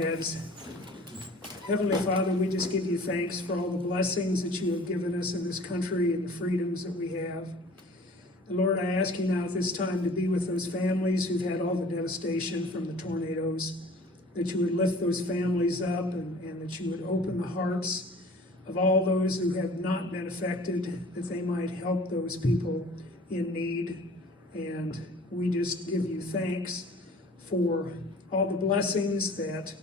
heads. Heavenly Father, we just give you thanks for all the blessings that you have given us in this country and the freedoms that we have. And Lord, I ask you now at this time to be with those families who've had all the devastation from the tornadoes, that you would lift those families up and that you would open the hearts of all those who have not been affected, that they might help those people in need. And we just give you thanks for all the blessings that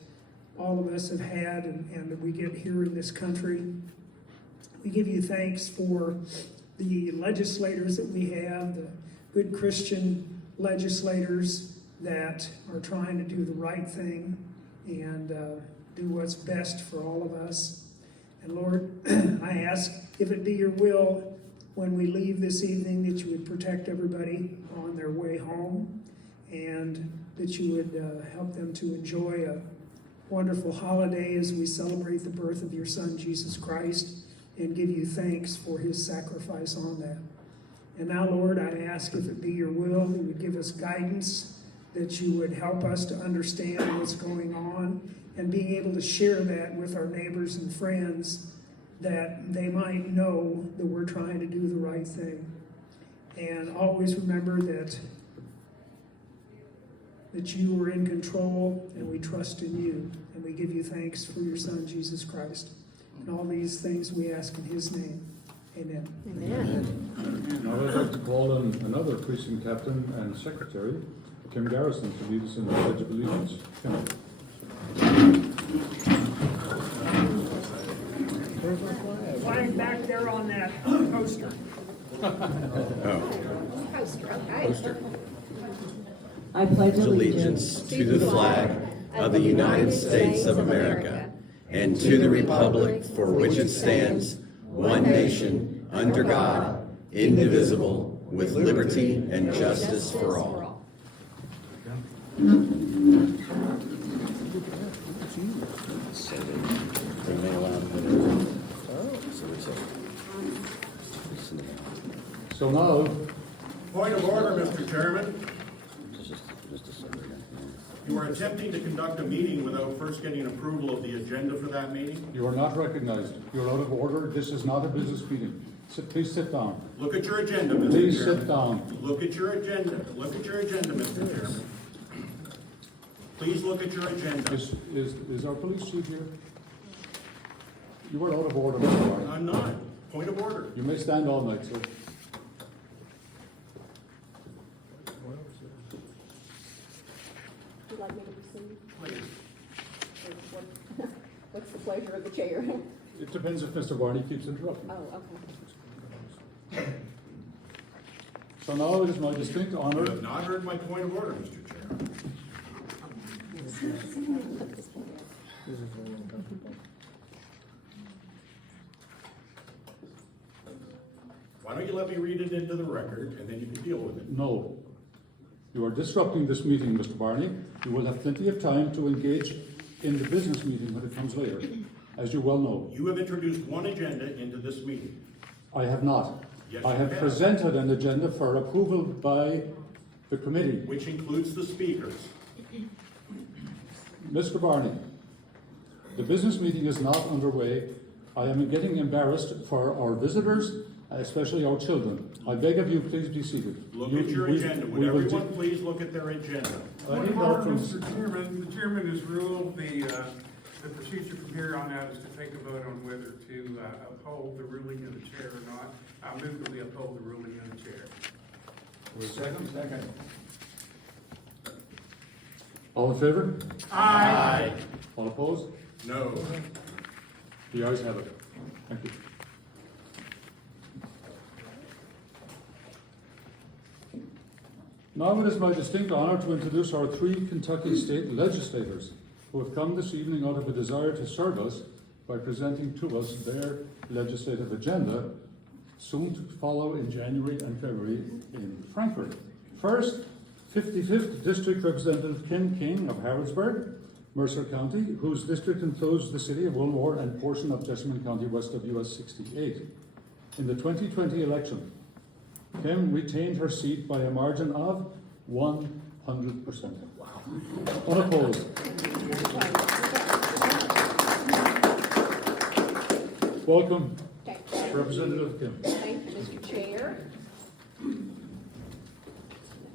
all of us have had and that we get here in this country. We give you thanks for the legislators that we have, the good Christian legislators that are trying to do the right thing and do what's best for all of us. And Lord, I ask, if it be your will, when we leave this evening, that you would protect everybody on their way home, and that you would help them to enjoy a wonderful holiday as we celebrate the birth of your Son, Jesus Christ, and give you thanks for his sacrifice on that. And now, Lord, I ask, if it be your will, you would give us guidance, that you would help us to understand what's going on, and being able to share that with our neighbors and friends, that they might know that we're trying to do the right thing. And always remember that you are in control, and we trust in you. And we give you thanks for your Son, Jesus Christ. And all these things we ask in his name. Amen. Amen. Now I'd like to call on another precinct captain and secretary, Kim Garrison, to lead us in the Pledge of Allegiance. Kim. Flying back there on that poster. Poster. I pledge allegiance to the flag of the United States of America and to the republic for which it stands, one nation, under God, indivisible, with liberty and justice for all. So now, Point of order, Mr. Chairman. You are attempting to conduct a meeting without first getting approval of the agenda for that meeting. you are not recognized. You're out of order. This is not a business meeting. Please sit down. Look at your agenda, Mr. Please Chairman. sit down. Look at your agenda. Look at your agenda, Mr. Chairman. Please look at your agenda. Is our police chief here? You are out of order, Mr. Barney. I'm not. Point of order. You may stand all night, sir. Would you like me to proceed? Please. What's the pleasure of the chair? It depends if Mr. Barney keeps interrupting. Oh, okay. So now it is my distinct You honor. have not heard my point of order, Mr. Chairman. Why don't you let me read it into the record, and then you can deal with it. No. You are disrupting this meeting, Mr. Barney. You will have plenty of time to engage in the business meeting when it comes later, as you well know. You have introduced one agenda into this meeting. I have not. Yes, I you have have. presented an agenda for approval by the committee. Which includes the speakers. Mr. Barney, the business meeting is not underway. I am getting embarrassed for our visitors, especially our children. I beg of you, please be seated. Look at your agenda. Would we will everyone please look at their agenda? I need help from. Mr. Chairman, the chairman has ruled the procedure from here on out is to take a vote on whether to uphold the ruling of the chair or not. I move that we uphold the ruling of the chair. Second. All in favor? Aye. All opposed? No. The ayes have it. Thank you. Now it is my distinct honor to introduce our three Kentucky state legislators who have come this evening out of a desire to serve us by presenting to us their legislative agenda, soon to follow in January and February in Frankfurt. First, 55th District Representative Ken King of Harrodsburg, Mercer County, whose district includes the city of Wilmore and portion of Jessamine County west of US 68. In the 2020 election, Kim retained her seat by a margin of 100%. Wow. Unopposed. Welcome, Okay. Representative Kim. Thank you, Mr. Chair.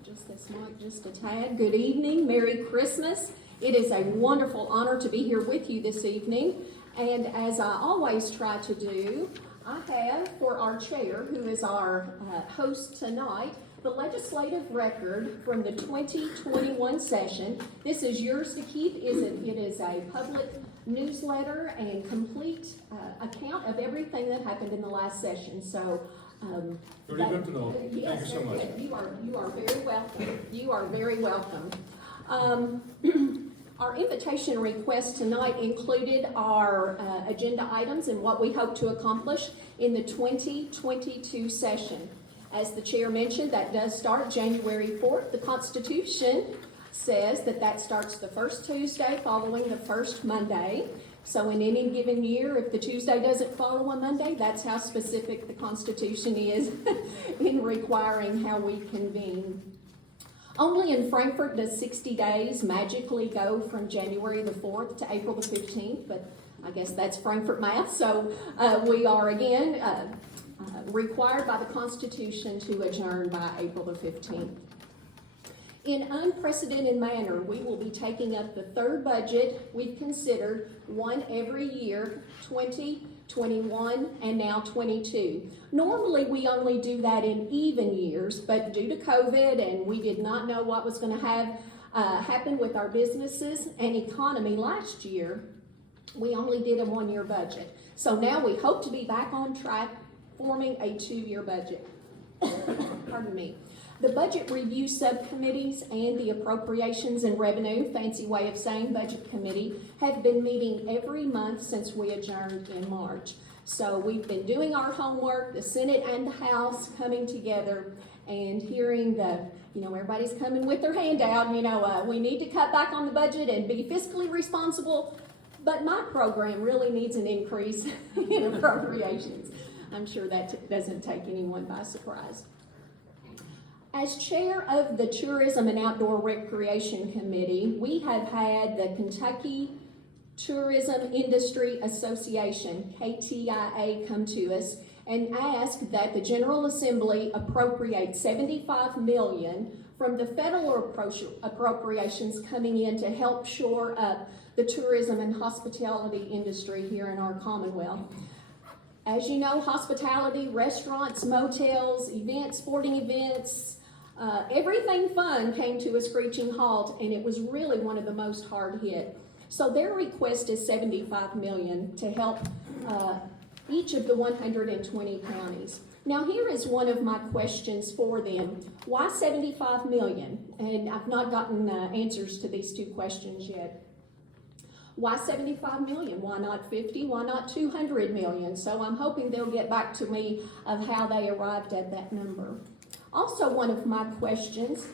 Just this mic, just a tad. Good evening, Merry Christmas. It is a wonderful honor to be here with you this evening. And as I always try to do, I have for our chair, who is our host tonight, the legislative record from the 2021 session. This is yours to keep. It is a public newsletter and complete account of everything that happened in the last session. So, Very good to know. yes, Thank you so very much. good. You are very welcome. You are very welcome. Our invitation request tonight included our agenda items and what we hope to accomplish in the 2022 session. As the chair mentioned, that does start January 4th. The Constitution says that starts the first Tuesday following the first Monday. So in any given year, if the Tuesday doesn't follow a Monday, that's how specific the Constitution is in requiring how we convene. Only in Frankfurt does 60 days magically go from January the 4th to April the 15th, but I guess that's Frankfurt math. So we are again required by the Constitution to adjourn by April the 15th. In unprecedented manner, we will be taking up the third budget we've considered, one every year, 20, 21, and now 22. Normally, we only do that in even years, but due to COVID and we did not know what was going to happen with our businesses and economy last year, we only did a one-year budget. So now we hope to be back on track forming a two-year budget. Pardon me. The budget review subcommittees and the appropriations and revenue, fancy way of saying budget committee, have been meeting every month since we adjourned in March. So we've been doing our homework, the Senate and the House coming together and hearing everybody's coming with their hand out, we need to cut back on the budget and be fiscally responsible, but my program really needs an increase in appropriations. I'm sure that doesn't take anyone by surprise. As chair of the Tourism and Outdoor Recreation Committee, we have had the Kentucky Tourism Industry Association, KTIA, come to us and ask that the General Assembly appropriate $75 million from the federal appropriations coming in to help shore up the tourism and hospitality industry here in our Commonwealth. As you know, hospitality, restaurants, motels, events, sporting events, everything fun came to a screeching halt, and it was really one of the most hard hit. So their request is $75 million to help each of the 120 counties. Now here is one of my questions for them. Why $75 million? And I've not gotten answers to these two questions yet. Why $75 million? Why not 50? Why not 200 million? So I'm hoping they'll get back to me of how they arrived at that number. Also, one of my questions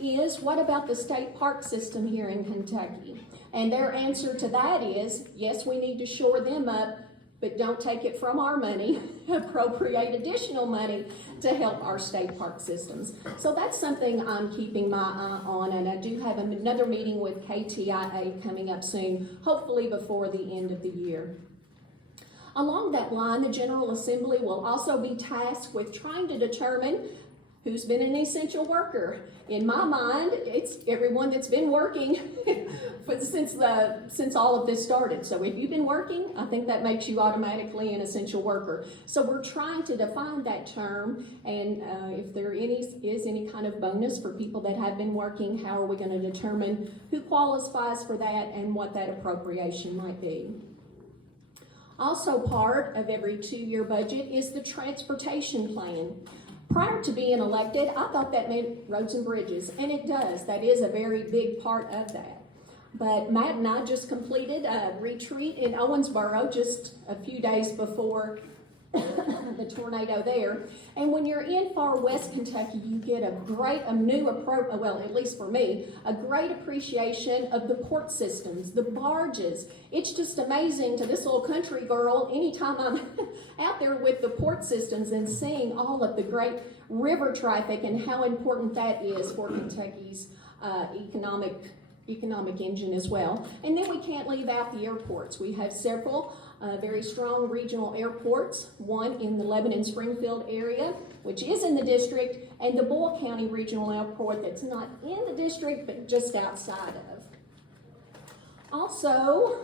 is, what about the state park system here in Kentucky? And their answer to that is, yes, we need to shore them up, but don't take it from our money, appropriate additional money to help our state park systems. So that's something I'm keeping my eye on, and I do have another meeting with KTIA coming up soon, hopefully before the end of the year. Along that line, the General Assembly will also be tasked with trying to determine who's been an essential worker. In my mind, it's everyone that's been working since all of this started. So if you've been working, I think that makes you automatically an essential worker. So we're trying to define that term, and if there is any kind of bonus for people that have been working, how are we going to determine who qualifies for that and what that appropriation might be? Also part of every two-year budget is the transportation plan. Prior to being elected, I thought that meant roads and bridges, and it does. That is a very big part of that. But Matt and I just completed a retreat in Owensboro just a few days before the tornado there. And when you're in far west Kentucky, you get at least for me, a great appreciation of the port systems, the barges. It's just amazing to this little country girl anytime I'm out there with the port systems and seeing all of the great river traffic and how important that is for Kentucky's economic economic engine as well. And then we can't leave out the airports. We have several very strong regional airports, one in the Lebanon-Springfield area, which is in the district, and the Boyle County Regional Airport that's not in the district, but just outside of. Also,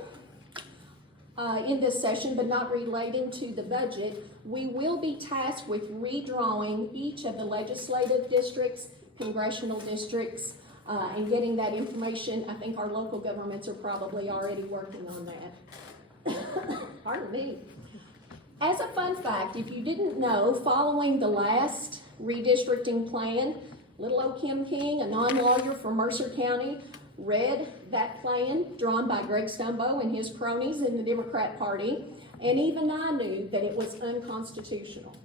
in this session, but not relating to the budget, we will be tasked with redrawing each of the legislative districts, congressional districts, and getting that information. I think our local governments are probably already working on that. Pardon me. As a fun fact, if you didn't know, following the last redistricting plan, little old Kim King, a non-lawyer from Mercer County, read that plan drawn by Greg Stumbo and his cronies in the Democrat Party, and even I knew that it was unconstitutional.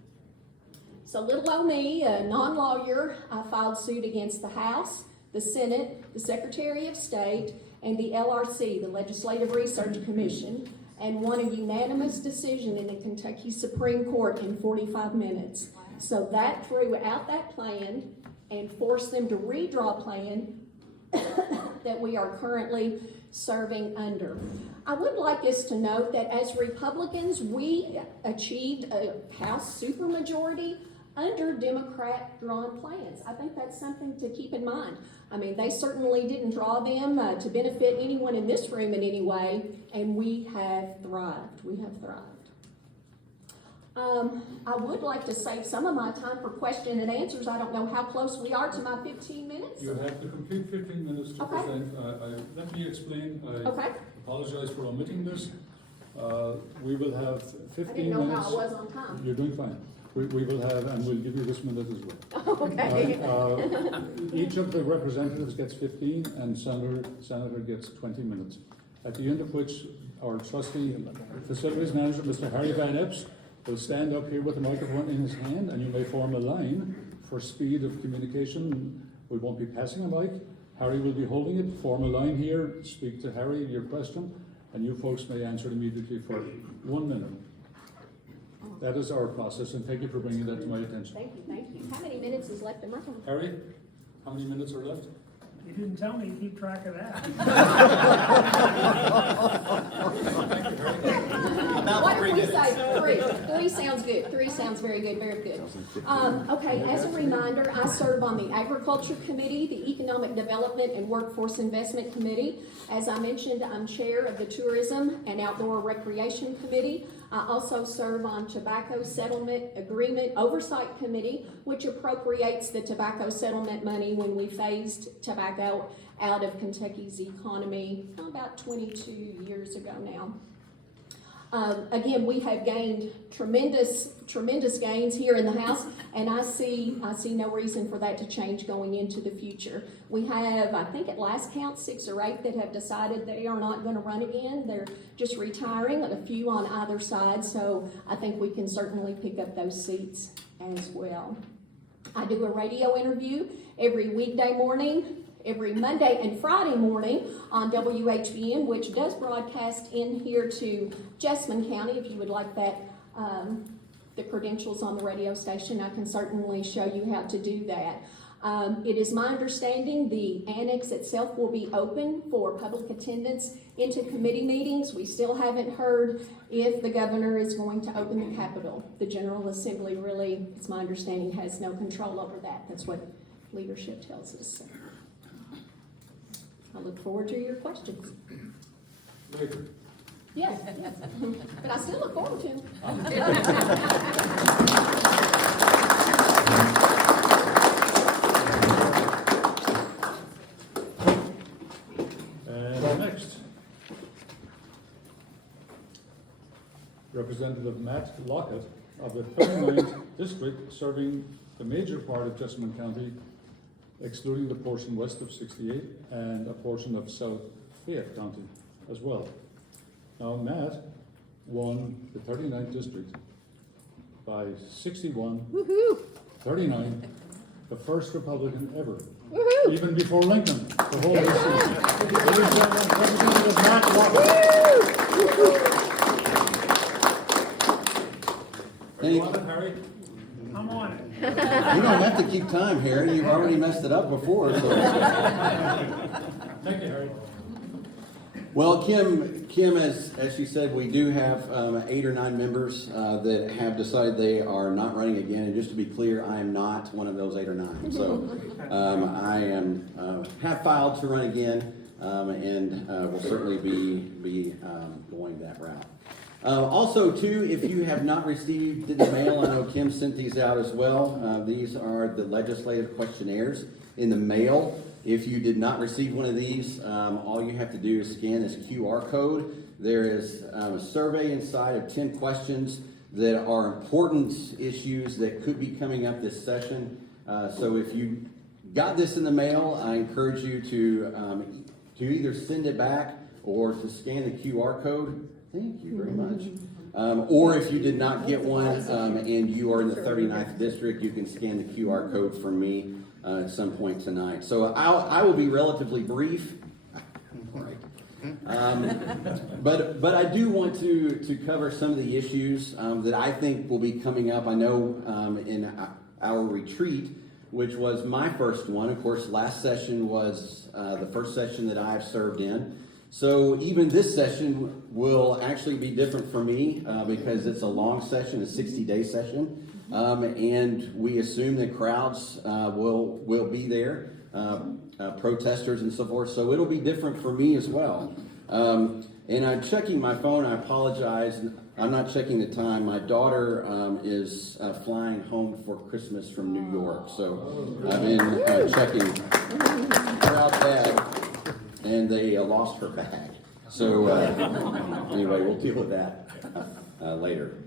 So little old me, a non-lawyer, I filed suit against the House, the Senate, the Secretary of State, and the LRC, the Legislative Research Commission, and won a unanimous decision in the Kentucky Supreme Court in 45 minutes. So that threw out that plan and forced them to redraw a plan that we are currently serving under. I would like us to note that as Republicans, we achieved a House supermajority under Democrat-drawn plans. I think that's something to keep in mind. I mean, they certainly didn't draw them to benefit anyone in this room in any way, and we have thrived. We have thrived. I would like to save some of my time for question and answers. I don't know how close we are to my 15 minutes. You have to complete 15 minutes to Okay. present. Let me explain. I Okay. apologize for omitting this. We will have I 15 didn't know minutes. how I was on time. You're doing fine. We will have, and we'll give you this minute as well. Okay. Each of the representatives gets 15, and Senator gets 20 minutes. At the end of which, our trustee facilities manager, Mr. Harry Van Epps, will stand up here with a microphone in his hand, and you may form a line for speed of communication. We won't be passing a mic. Harry will be holding it. Form a line here. Speak to Harry your question, and you folks may answer immediately for 1 minute. That is our process, and thank you for bringing that to my attention. Thank you, thank you. How many minutes is left in my time? Harry, how many minutes are left? You didn't tell me to keep track of that. What did we say? 3. 3 sounds good. 3 sounds very good, very good. Okay, as a reminder, I serve on the Agriculture Committee, the Economic Development and Workforce Investment Committee. As I mentioned, I'm chair of the Tourism and Outdoor Recreation Committee. I also serve on Tobacco Settlement Agreement Oversight Committee, which appropriates the tobacco settlement money when we phased tobacco out of Kentucky's economy about 22 years ago now. Again, we have gained tremendous gains here in the House, and I see no reason for that to change going into the future. We have, I think at last count, 6 or 8 that have decided they are not going to run again. They're just retiring, a few on either side, so I think we can certainly pick up those seats as well. I do a radio interview every weekday morning, every Monday and Friday morning on WHBM, which does broadcast in here to Jessamine County. If you would like that, the credentials on the radio station, I can certainly show you how to do that. It is my understanding the annex itself will be open for public attendance into committee meetings. We still haven't heard if the governor is going to open the Capitol. The General Assembly really, it's my understanding, has no control over that. That's what leadership tells us. I look forward to your questions. Later. Yes, yes. But I still look forward to them. And next, Representative Matt Lockett of the 39th District, serving the major part of Jessamine County, excluding the portion west of 68 and a portion of South Fayette County as well. Now, Matt won the 39th District by 61-39, the first Republican ever, even before Lincoln, to hold this seat. Ladies and gentlemen, Representative Matt Lockett. Are you on it, Harry? I'm on it. You don't have to keep time, Harry. You've already messed it up before. So. Thank you, Harry. Well, Kim, as she said, we do have 8 or 9 members that have decided they are not running again. And just to be clear, I am not one of those 8 or 9. So I am have filed to run again, and will certainly be going that route. Also, too, if you have not received the mail, I know Kim sent these out as well. These are the legislative questionnaires in the mail. If you did not receive one of these, all you have to do is scan this QR code. There is a survey inside of 10 questions that are important issues that could be coming up this session. So if you got this in the mail, I encourage you to either send it back or to scan the QR code. Thank you very much. Or if you did not get one and you are in the 39th district, you can scan the QR code from me at some point tonight. So I will be relatively brief. But I do want to cover some of the issues that I think will be coming up. I know in our retreat, which was my first one. Of course, last session was the first session that I've served in. So even this session will actually be different for me because it's a long session, a 60-day session. And we assume that crowds will be there, protesters and so forth. So it'll be different for me as well. And I'm checking my phone. I apologize. I'm not checking the time. My daughter is flying home for Christmas from New York. So I've been checking her out bag, and they lost her bag. So anyway, we'll deal with that later.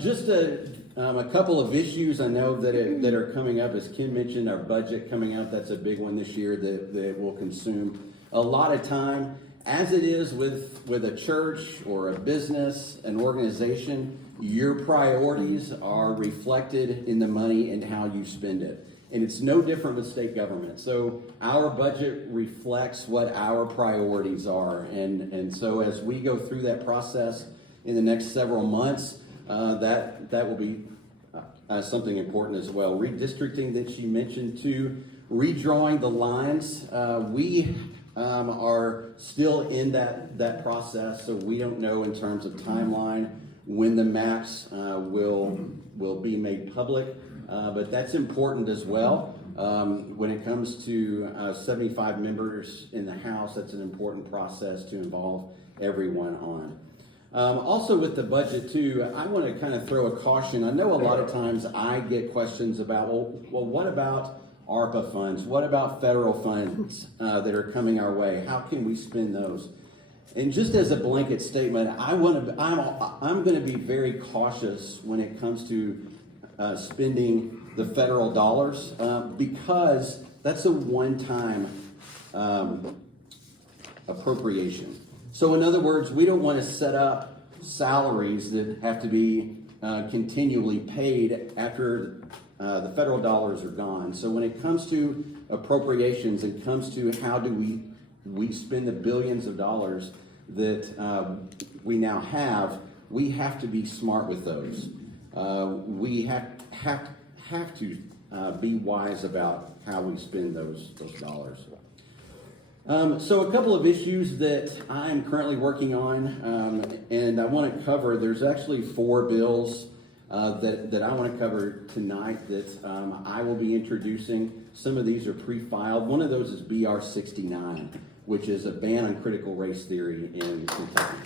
Just a couple of issues I know that are coming up. As Kim mentioned, our budget coming up. That's a big one this year that will consume a lot of time. As it is with a church or a business, an organization, your priorities are reflected in the money and how you spend it. And it's no different with state government. So our budget reflects what our priorities are. And so as we go through that process in the next several months, that will be something important as well. Redistricting that she mentioned too, redrawing the lines. We are still in that process, so we don't know in terms of timeline when the maps will be made public. But that's important as well. When it comes to 75 members in the House, that's an important process to involve everyone on. Also with the budget too, I want to kind of throw a caution. I know a lot of times I get questions about, well, what about ARPA funds? What about federal funds that are coming our way? How can we spend those? And just as a blanket statement, I'm going to be very cautious when it comes to spending the federal dollars because that's a one-time appropriation. So in other words, we don't want to set up salaries that have to be continually paid after the federal dollars are gone. So when it comes to appropriations and comes to how do we spend the billions of dollars that we now have, we have to be smart with those. We have to be wise about how we spend those dollars. So a couple of issues that I'm currently working on, and I want to cover. There's actually 4 bills that I want to cover tonight that I will be introducing. Some of these are pre-filed. One of those is BR 69, which is a ban on critical race theory in Kentucky.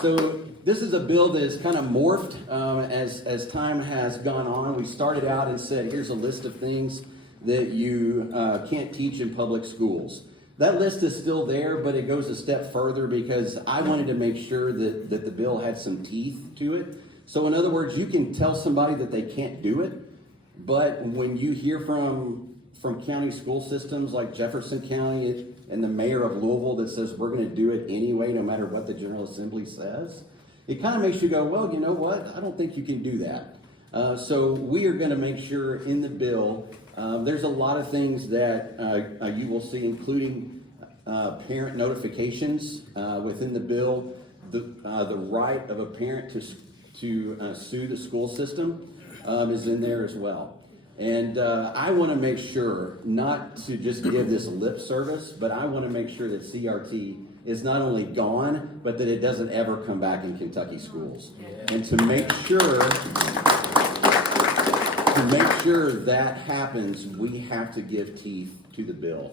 So this is a bill that has kind of morphed as time has gone on. We started out and said, here's a list of things that you can't teach in public schools. That list is still there, but it goes a step further because I wanted to make sure that the bill had some teeth to it. So in other words, you can tell somebody that they can't do it, but when you hear from county school systems like Jefferson County and the mayor of Louisville that says we're going to do it anyway no matter what the General Assembly says, it kind of makes you go, well, you know what? I don't think you can do that. So we are going to make sure in the bill, there's a lot of things that you will see, including parent notifications within the bill, the right of a parent to sue the school system is in there as well. And I want to make sure, not to just give this lip service, but I want to make sure that CRT is not only gone, but that it doesn't ever come back in Kentucky schools. And to make sure that happens, we have to give teeth to the bill.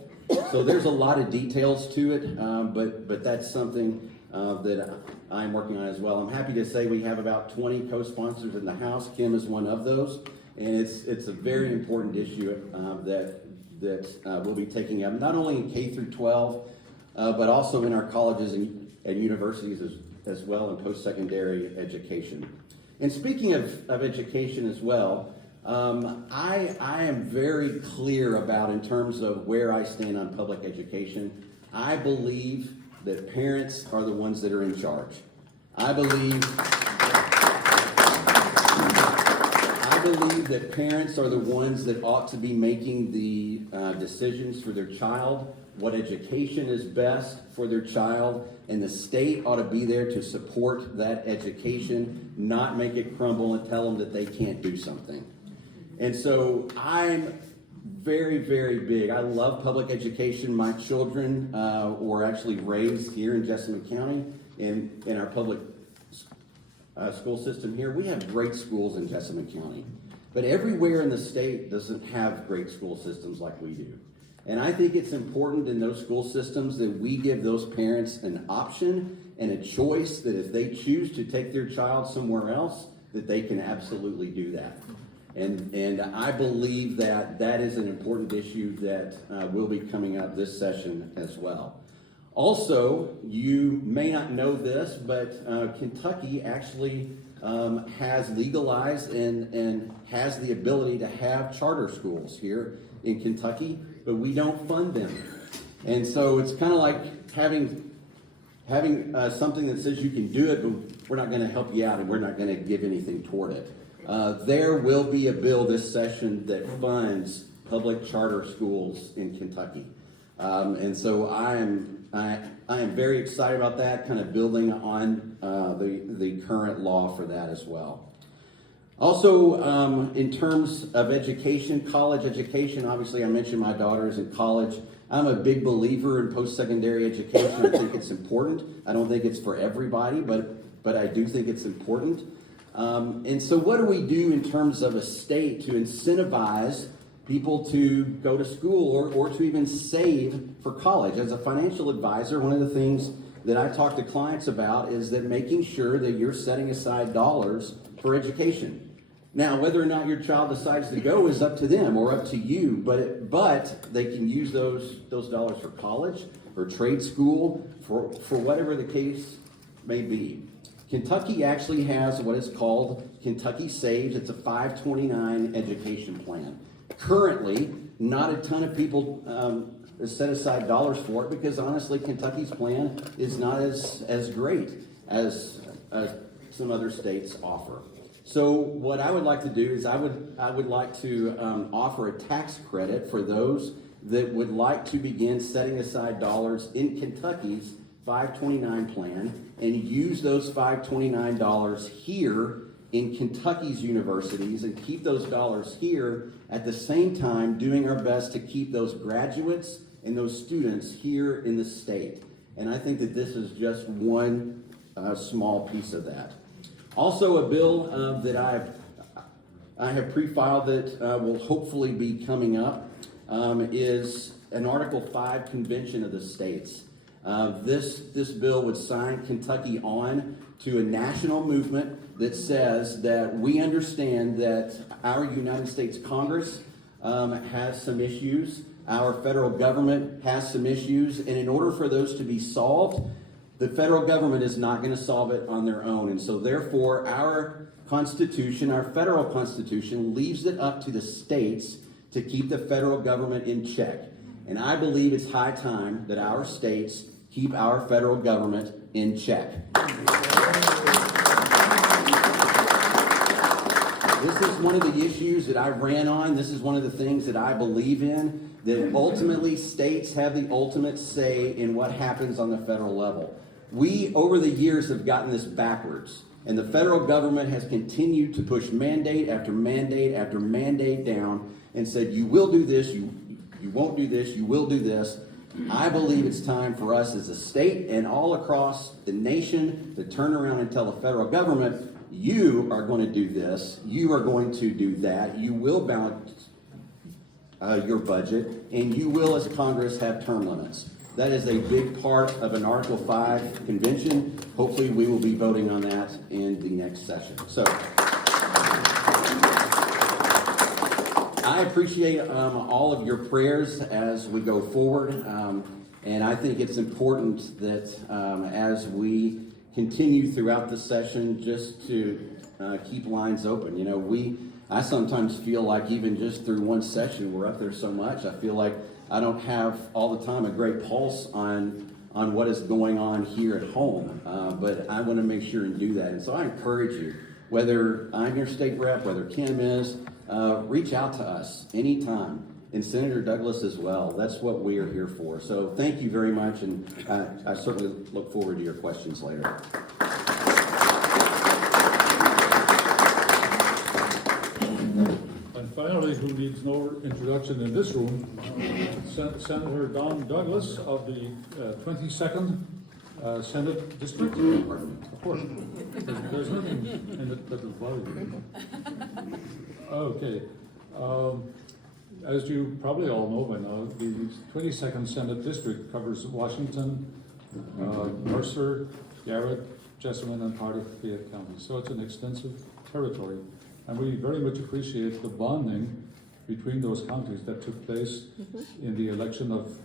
So there's a lot of details to it, but that's something that I'm working on as well. I'm happy to say we have about 20 co-sponsors in the House. Kim is one of those, and it's a very important issue that we'll be taking up, not only in K through 12, but also in our colleges and universities as well, in post-secondary education. And speaking of education as well, I am very clear about, in terms of where I stand on public education. I believe that parents are the ones that are in charge. I believe that parents are the ones that ought to be making the decisions for their child, what education is best for their child, and the state ought to be there to support that education, not make it crumble and tell them that they can't do something. And so I'm very, very big. I love public education. My children were actually raised here in Jessamine County in our public school system here. We have great schools in Jessamine County, but everywhere in the state doesn't have great school systems like we do. And I think it's important in those school systems that we give those parents an option and a choice, that if they choose to take their child somewhere else, that they can absolutely do that. And I believe that that is an important issue that will be coming up this session as well. Also, you may not know this, but Kentucky actually has legalized and has the ability to have charter schools here in Kentucky, but we don't fund them. And so it's kind of like having something that says you can do it, but we're not going to help you out and we're not going to give anything toward it. There will be a bill this session that funds public charter schools in Kentucky. And so I am very excited about that, kind of building on the current law for that as well. Also, in terms of education, college education, obviously I mentioned my daughter is in college. I'm a big believer in post-secondary education. I think it's important. I don't think it's for everybody, but I do think it's important. And so what do we do in terms of a state to incentivize people to go to school or to even save for college? As a financial advisor, one of the things that I talk to clients about is that making sure that you're setting aside dollars for education. Now, whether or not your child decides to go is up to them or up to you, but they can use those dollars for college or trade school, for whatever the case may be. Kentucky actually has what is called Kentucky Saves. It's a 529 education plan. Currently, not a ton of people set aside dollars for it because honestly, Kentucky's plan is not as great as some other states offer. So what I would like to do is I would like to offer a tax credit for those that would like to begin setting aside dollars in Kentucky's 529 plan and use those $529 here in Kentucky's universities and keep those dollars here, at the same time doing our best to keep those graduates and those students here in the state. And I think that this is just one small piece of that. Also, a bill that I have pre-filed that will hopefully be coming up is an Article 5 Convention of the States. This bill would sign Kentucky on to a national movement that says that we understand that our United States Congress has some issues, our federal government has some issues, and in order for those to be solved, the federal government is not going to solve it on their own. And so therefore, our Constitution, our federal Constitution, leaves it up to the states to keep the federal government in check. And I believe it's high time that our states keep our federal government in check. This is one of the issues that I ran on. This is one of the things that I believe in, that ultimately states have the ultimate say in what happens on the federal level. We, over the years, have gotten this backwards. And the federal government has continued to push mandate after mandate after mandate down and said, you will do this, you won't do this, you will do this. I believe it's time for us as a state and all across the nation to turn around and tell the federal government, you are going to do this, you are going to do that, you will balance your budget, and you will, as Congress, have term limits. That is a big part of an Article 5 convention. Hopefully we will be voting on that in the next session. So I appreciate all of your prayers as we go forward. And I think it's important that as we continue throughout the session, just to keep lines open. You know, I sometimes feel like even just through one session, we're up there so much. I feel like I don't have all the time a great pulse on what is going on here at home, but I want to make sure and do that. And so I encourage you, whether I'm your state rep, whether Kim is, reach out to us anytime, and Senator Douglas as well. That's what we are here for. So thank you very much, and I certainly look forward to your questions later. And finally, who needs no introduction in this room, Senator Don Douglas of the 22nd Senate District. Of course. There's nothing in it that will bother you. Okay. As you probably all know by now, the 22nd Senate District covers Washington, Mercer, Garrett, Jessamine, and part of Fayette County. So it's an extensive territory. And we very much appreciate the bonding between those counties that took place in the election of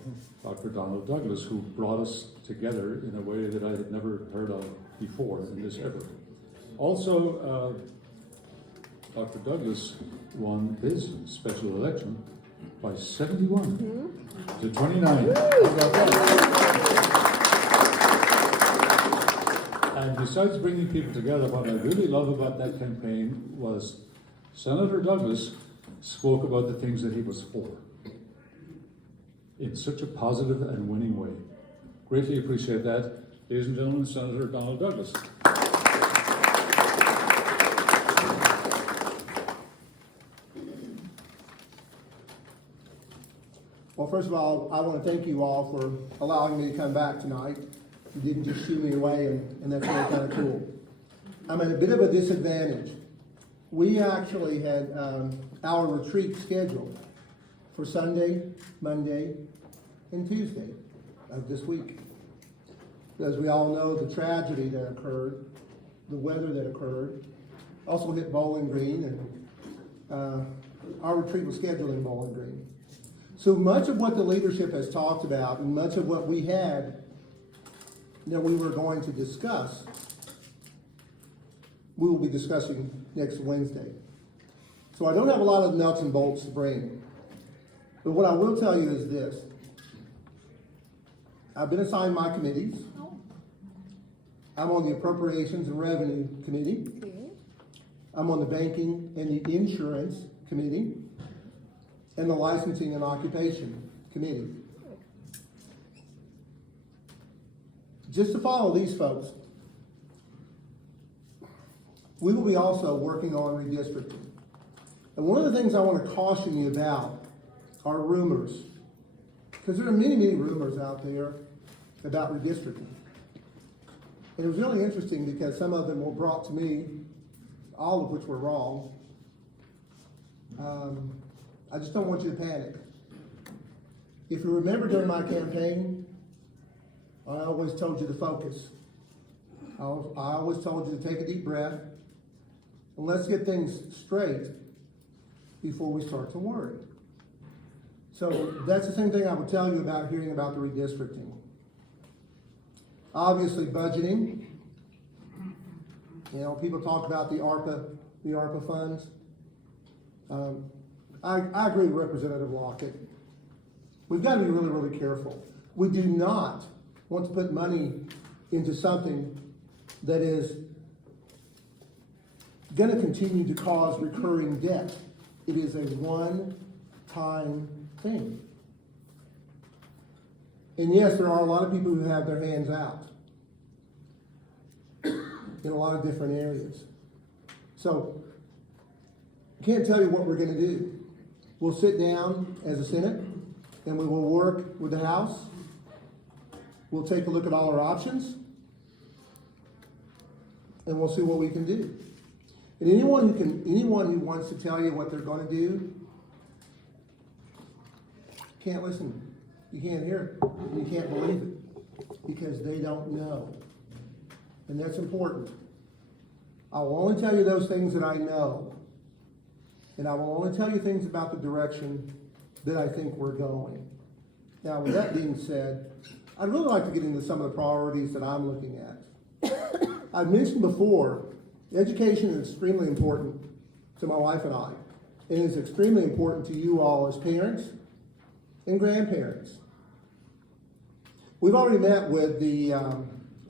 Dr. Donald Douglas, who brought us together in a way that I had never heard of before in this effort. Also, Dr. Douglas won his special election by 71 to 29. And besides bringing people together, what I really love about that campaign was Senator Douglas spoke about the things that he was for in such a positive and winning way. Greatly appreciate that. Ladies and gentlemen, Senator Donald Douglas. Well, first of all, I want to thank you all for allowing me to come back tonight. You didn't just shoo me away, and that's really kind of cool. I'm at a bit of a disadvantage. We actually had our retreat scheduled for Sunday, Monday, and Tuesday of this week. As we all know, the tragedy that occurred, the weather that occurred, also hit Bowling Green, and our retreat was scheduled in Bowling Green. So much of what the leadership has talked about, and much of what we had that we were going to discuss, we will be discussing next Wednesday. So I don't have a lot of nuts and bolts to bring. But what I will tell you is this. I've been assigned my committees. I'm on the Appropriations and Revenue Committee. I'm on the Banking and the Insurance Committee and the Licensing and Occupation Committee. Just to follow these folks, we will be also working on redistricting. And one of the things I want to caution you about are rumors. Because there are many, many rumors out there about redistricting. And it was really interesting because some of them were brought to me, all of which were wrong. I just don't want you to panic. If you remember during my campaign, I always told you to focus. I always told you to take a deep breath and let's get things straight before we start to worry. So that's the same thing I would tell you about hearing about the redistricting. Obviously, budgeting. You know, people talk about the ARPA funds. I agree with Representative Lockett. We've got to be really, really careful. We do not want to put money into something that is going to continue to cause recurring debt. It is a one-time thing. And yes, there are a lot of people who have their hands out. in a lot of different areas. So, I can't tell you what we're going to do. We'll sit down as a Senate and we will work with the House. We'll take a look at all our options and we'll see what we can do. And anyone who wants to tell you what they're going to do, can't listen. You can't hear it. You can't believe it because they don't know. And that's important. I will only tell you those things that I know. And I will only tell you things about the direction that I think we're going. Now, with that being said, I'd really like to get into some of the priorities that I'm looking at. I've mentioned before, education is extremely important to my wife and I. And it's extremely important to you all as parents and grandparents. We've already met with the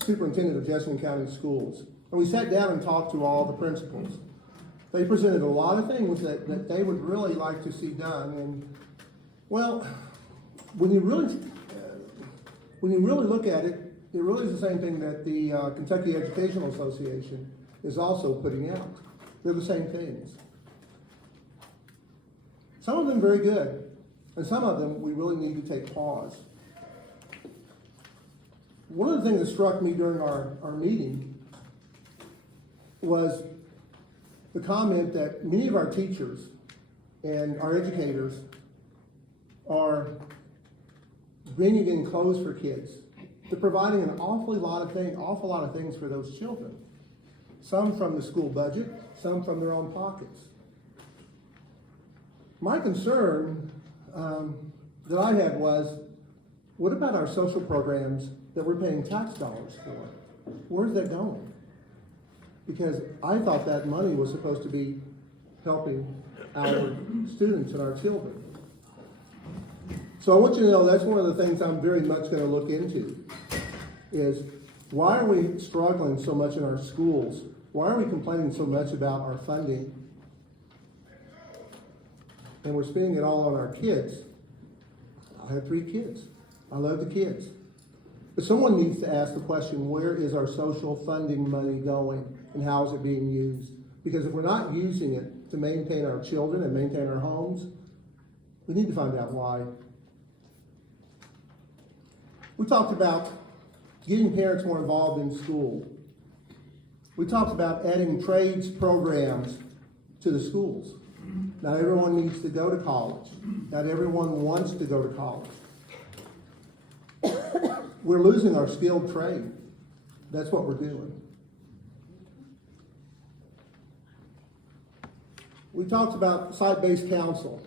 superintendent of Jessamine County Schools, and we sat down and talked to all the principals. They presented a lot of things that they would really like to see done. And, well, when you really look at it, it really is the same thing that the Kentucky Educational Association is also putting out. They're the same things. Some of them very good, and some of them we really need to take pause. One of the things that struck me during our meeting was the comment that many of our teachers and our educators are bringing in clothes for kids. They're providing an awful lot of things for those children. Some from the school budget, some from their own pockets. My concern that I had was, what about our social programs that we're paying tax dollars for? Where's that going? Because I thought that money was supposed to be helping our students and our children. So I want you to know that's one of the things I'm very much going to look into, is why are we struggling so much in our schools? Why are we complaining so much about our funding? And we're spending it all on our kids. I have 3 kids. I love the kids. But someone needs to ask the question, where is our social funding money going and how is it being used? Because if we're not using it to maintain our children and maintain our homes, we need to find out why. We talked about getting parents more involved in school. We talked about adding trades programs to the schools. Not everyone needs to go to college. Not everyone wants to go to college. We're losing our skilled trade. That's what we're doing. We talked about site-based counsel,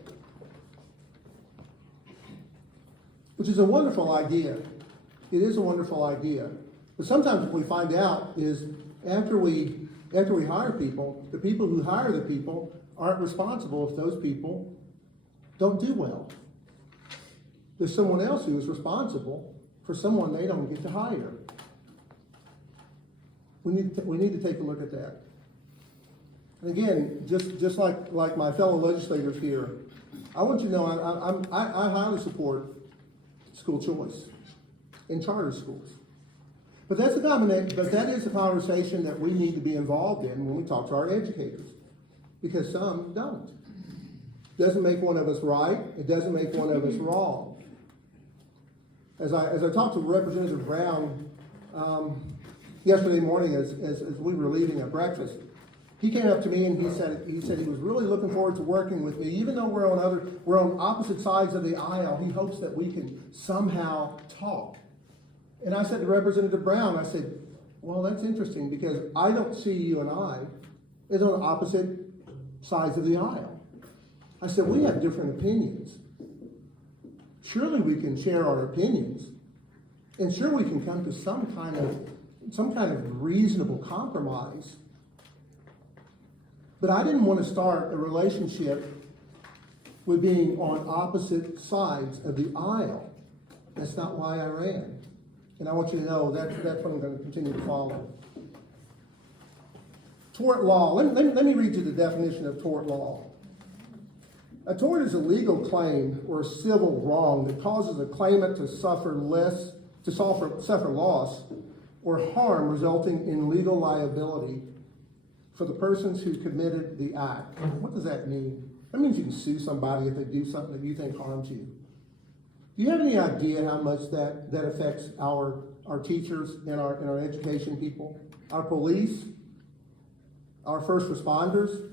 which is a wonderful idea. It is a wonderful idea. But sometimes what we find out is after we hire people, the people who hire the people aren't responsible if those people don't do well. There's someone else who is responsible for someone they don't get to hire. We need to take a look at that. And again, just like my fellow legislators here, I want you to know I highly support school choice in charter schools. But that is a conversation that we need to be involved in when we talk to our educators, because some don't. It doesn't make one of us right. It doesn't make one of us wrong. As I talked to Representative Brown yesterday morning as we were leaving at breakfast, he came up to me and he said he was really looking forward to working with me, even though we're on opposite sides of the aisle. He hopes that we can somehow talk. And I said to Representative Brown, I said, well, that's interesting because I don't see you and I as on opposite sides of the aisle. I said, we have different opinions. Surely we can share our opinions, and sure we can come to some kind of reasonable compromise. But I didn't want to start a relationship with being on opposite sides of the aisle. That's not why I ran. And I want you to know that's what I'm going to continue to follow. Tort law. Let me read you the definition of tort law. A tort is a legal claim or a civil wrong that causes a claimant to suffer loss or harm resulting in legal liability for the persons who committed the act. What does that mean? That means you can sue somebody if they do something that you think harms you. Do you have any idea how much that affects our teachers and our education people, our police, our first responders,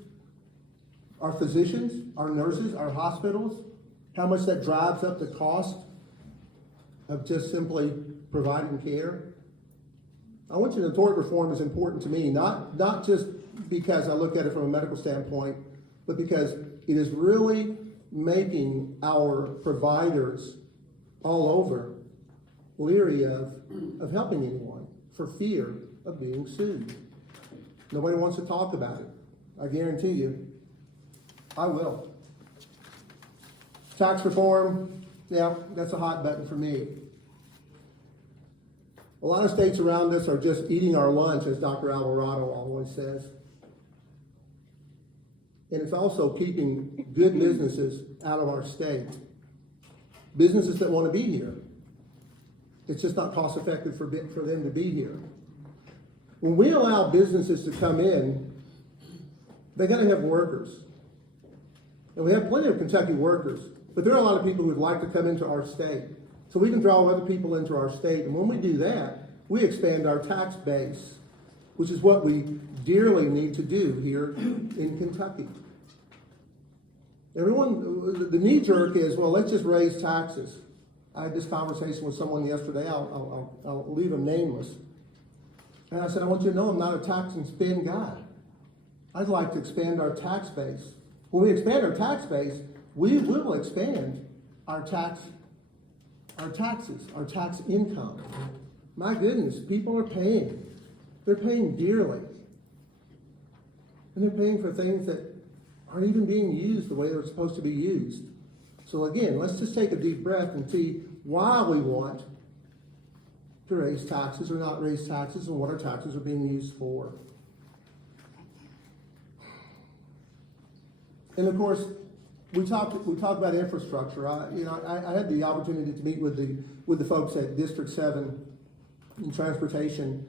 our physicians, our nurses, our hospitals? How much that drives up the cost of just simply providing care? I want you to know tort reform is important to me, not just because I look at it from a medical standpoint, but because it is really making our providers all over leery of helping anyone for fear of being sued. Nobody wants to talk about it. I guarantee you, I will. Tax reform, yeah, that's a hot button for me. A lot of states around us are just eating our lunch, as Dr. Alvarado always says. And it's also keeping good businesses out of our state. Businesses that want to be here. It's just not cost effective for them to be here. When we allow businesses to come in, they got to have workers. And we have plenty of Kentucky workers, but there are a lot of people who would like to come into our state. So we can draw other people into our state. And when we do that, we expand our tax base, which is what we dearly need to do here in Kentucky. Everyone, the knee jerk is, well, let's just raise taxes. I had this conversation with someone yesterday. I'll leave them nameless. And I said, I want you to know I'm not a tax and spend guy. I'd like to expand our tax base. When we expand our tax base, we will expand our taxes, our tax income. My goodness, people are paying. They're paying dearly. And they're paying for things that aren't even being used the way they're supposed to be used. So again, let's just take a deep breath and see why we want to raise taxes or not raise taxes and what our taxes are being used for. And of course, we talk about infrastructure. I had the opportunity to meet with the folks at District 7 in transportation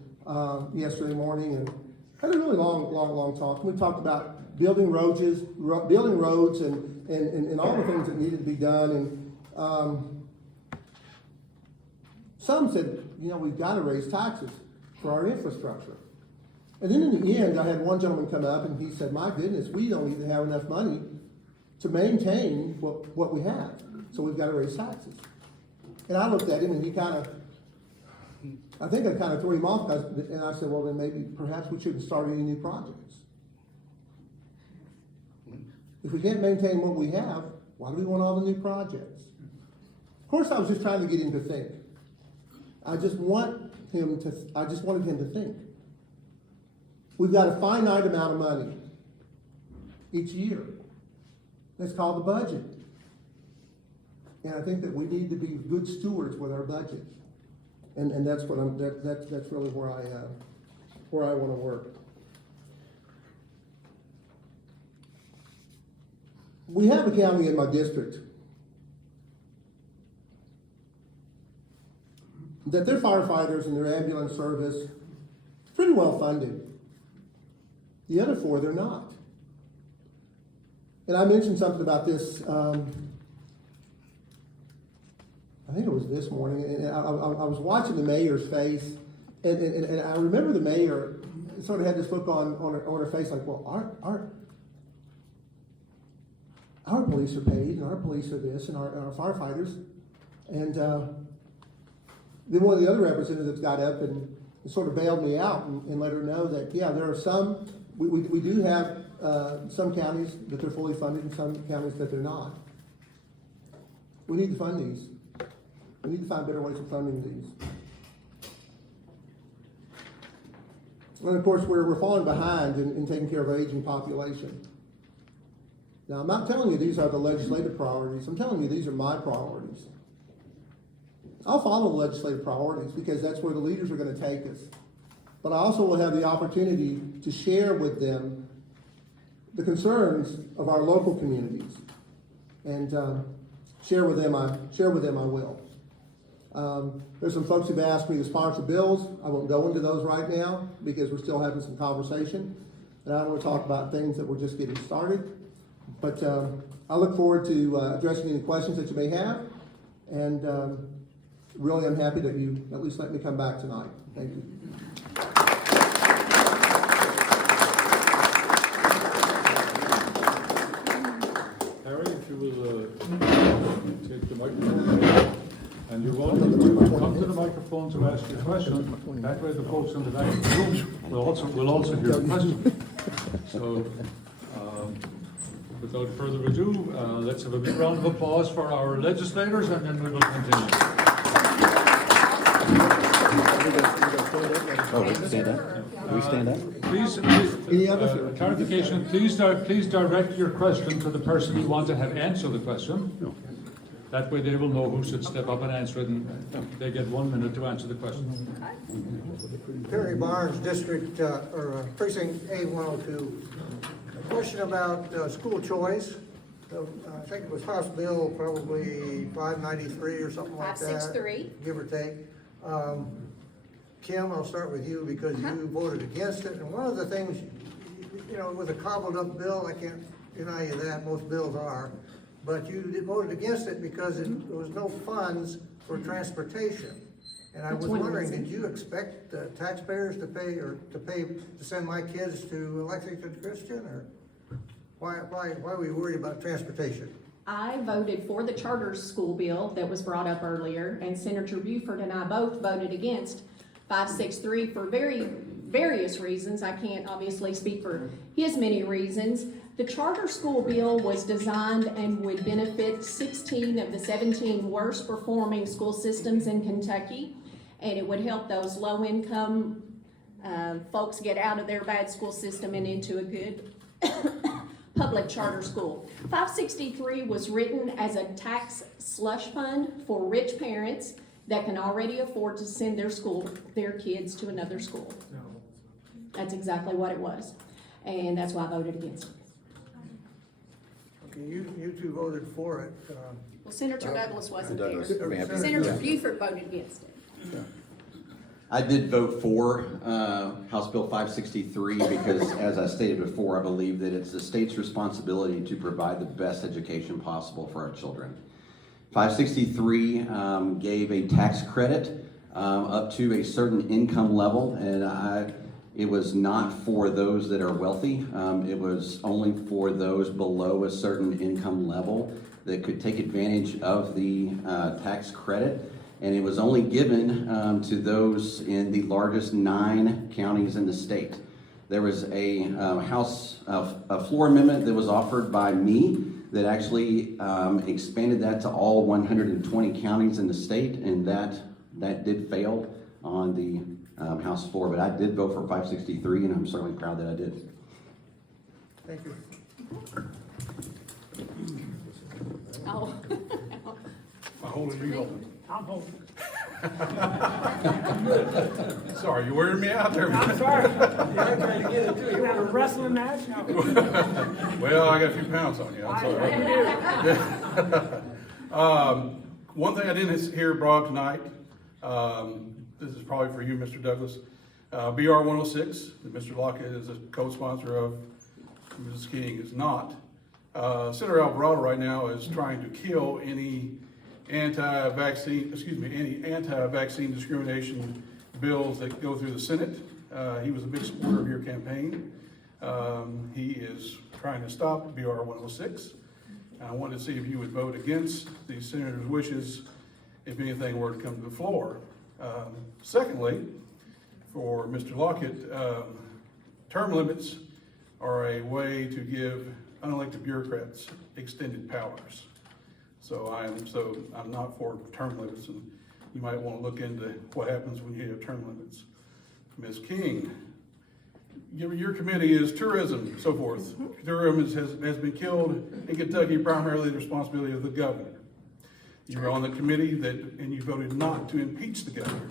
yesterday morning, and had a really long talk. We talked about building roads and all the things that needed to be done. And some said, we've got to raise taxes for our infrastructure. And then in the end, I had one gentleman come up and he said, my goodness, we don't even have enough money to maintain what we have. So we've got to raise taxes. And I looked at him and I think I kind of threw him off, and I said, well, then perhaps we shouldn't start any new projects. If we can't maintain what we have, why do we want all the new projects? Of course, I was just trying to get him to think. I just wanted him to think. We've got a finite amount of money each year. That's called the budget. And I think that we need to be good stewards with our budget. And that's what that's really where I want to work. We have a county in my district that their firefighters and their ambulance service is pretty well funded. The other four, they're not. And I mentioned something about this, I think it was this morning, and I was watching the mayor's face, and I remember the mayor sort of had this look on her face like, well, our police are paid, and our police are this, and our firefighters. And then one of the other representatives got up and sort of bailed me out and let her know that, yeah, there are some, we do have some counties that they're fully funded and some counties that they're not. We need to fund these. We need to find better ways of funding these. And of course, we're falling behind in taking care of our aging population. Now, I'm not telling you these are the legislative priorities. I'm telling you these are my priorities. I'll follow the legislative priorities because that's where the leaders are going to take us. But I also will have the opportunity to share with them the concerns of our local communities. And share with them I will. There's some folks who've asked me to sponsor bills. I won't go into those right now because we're still having some conversation. And I don't want to talk about things that we're just getting started. But I look forward to addressing any questions that you may have. And really, I'm happy that you at least let me come back tonight. Thank you. Harry, if you will take the microphone. And you're welcome to come to the microphone to ask your question. That way the folks in the back of the room will also hear the question. So, without further ado, let's have a big round of applause for our legislators, and then we will continue. Oh, we can stand up? Can we stand up? Please, Any other? clarification, please direct your question to the person you want to have answer the question. That way they will know who should step up and answer it, and they get 1 minute to answer the question. Perry Barnes, District, Precinct A102. A question about school choice. I think it was House Bill probably 593 or something like that. 563. Give or take. Kim, I'll start with you because you voted against it. And one of the things, you know, with a cobbled up bill, I can't deny you that, most bills are. But you voted against it because there was no funds for transportation. And I was wondering, did you expect taxpayers to pay to send my kids to Lexington Christian, or why were you worried about transportation? I voted for the charter school bill that was brought up earlier, and Senator Buford and I both voted against 563 for various reasons. I can't obviously speak for his many reasons. The charter school bill was designed and would benefit 16 of the 17 worst performing school systems in Kentucky, and it would help those low-income folks get out of their bad school system and into a good public charter school. 563 was written as a tax slush fund for rich parents that can already afford to send their kids to another school. That's exactly what it was, and that's why I voted against it. Okay, you two voted for it. Well, Senator Douglas wasn't Douglas, there. we have to- Senator Buford voted against it. I did vote for House Bill 563 because, as I stated before, I believe that it's the state's responsibility to provide the best education possible for our children. 563 gave a tax credit up to a certain income level, and it was not for those that are wealthy. It was only for those below a certain income level that could take advantage of the tax credit. And it was only given to those in the largest 9 counties in the state. There was a floor amendment that was offered by me that actually expanded that to all 120 counties in the state, and that did fail on the House floor. But I did vote for 563, and I'm certainly proud that I did. Thank you. Oh. I'm holding you open. I'm holding. Sorry, you weirded me out there. I'm sorry. Yeah, I tried to get it too. You had a wrestling match? Well, I got a few pounds on you. I'm sorry. One thing I didn't hear brought up tonight, this is probably for you, Mr. Douglas. BR 106, that Mr. Lockett is a co-sponsor of, Mrs. King is not. Senator Alvarado right now is trying to kill any anti-vaccine discrimination bills that go through the Senate. He was a big supporter of your campaign. He is trying to stop BR 106. And I wanted to see if you would vote against the senator's wishes if anything were to come to the floor. Secondly, for Mr. Lockett, term limits are a way to give unelected bureaucrats extended powers. So I'm not for term limits, and you might want to look into what happens when you have term limits. Ms. King, your committee is tourism, so forth. Tourism has been killed in Kentucky, primarily the responsibility of the governor. You were on the committee and you voted not to impeach the governor.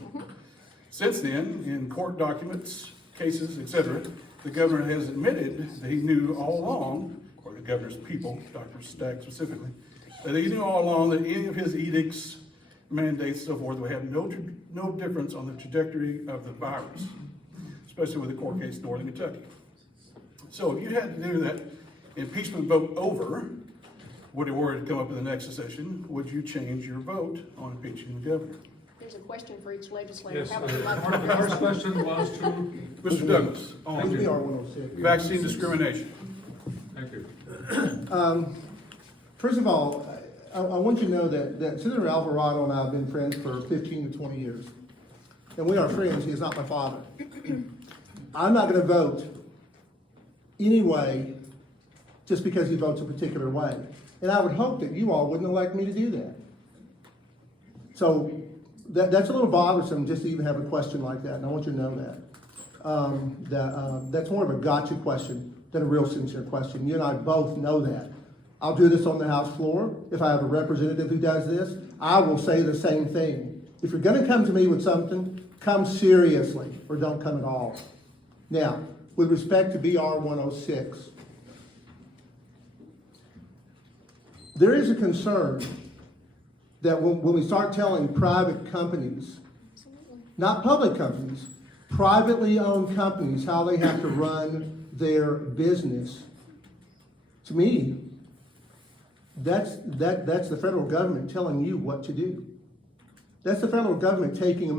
Since then, in court documents, cases, etc., the governor has admitted that he knew all along, or the governor's people, Dr. Stack specifically, that he knew all along that any of his edicts mandates and so forth would have no difference on the trajectory of the virus, especially with the court case in Northern Kentucky. So if you had to do that impeachment vote over, would it were to come up in the next session, would you change your vote on impeaching the governor? There's a question for each legislator. Yes, How would you like to the first question was to, Mr. Douglas, on BR 106. vaccine discrimination. thank you. First of all, I want you to know that Senator Alvarado and I have been friends for 15 to 20 years. And we are friends. He is not my father. I'm not going to vote anyway just because he votes a particular way. And I would hope that you all wouldn't elect me to do that. So that's a little bothersome just to even have a question like that, and I want you to know that. That's more of a gotcha question than a real sincere question. You and I both know that. I'll do this on the House floor. If I have a representative who does this, I will say the same thing. If you're going to come to me with something, come seriously or don't come at all. Now, with respect to BR 106, there is a concern that when we start telling private companies, not public companies, privately owned companies, how they have to run their business, to me, that's the federal government telling you what to do. That's the federal government taking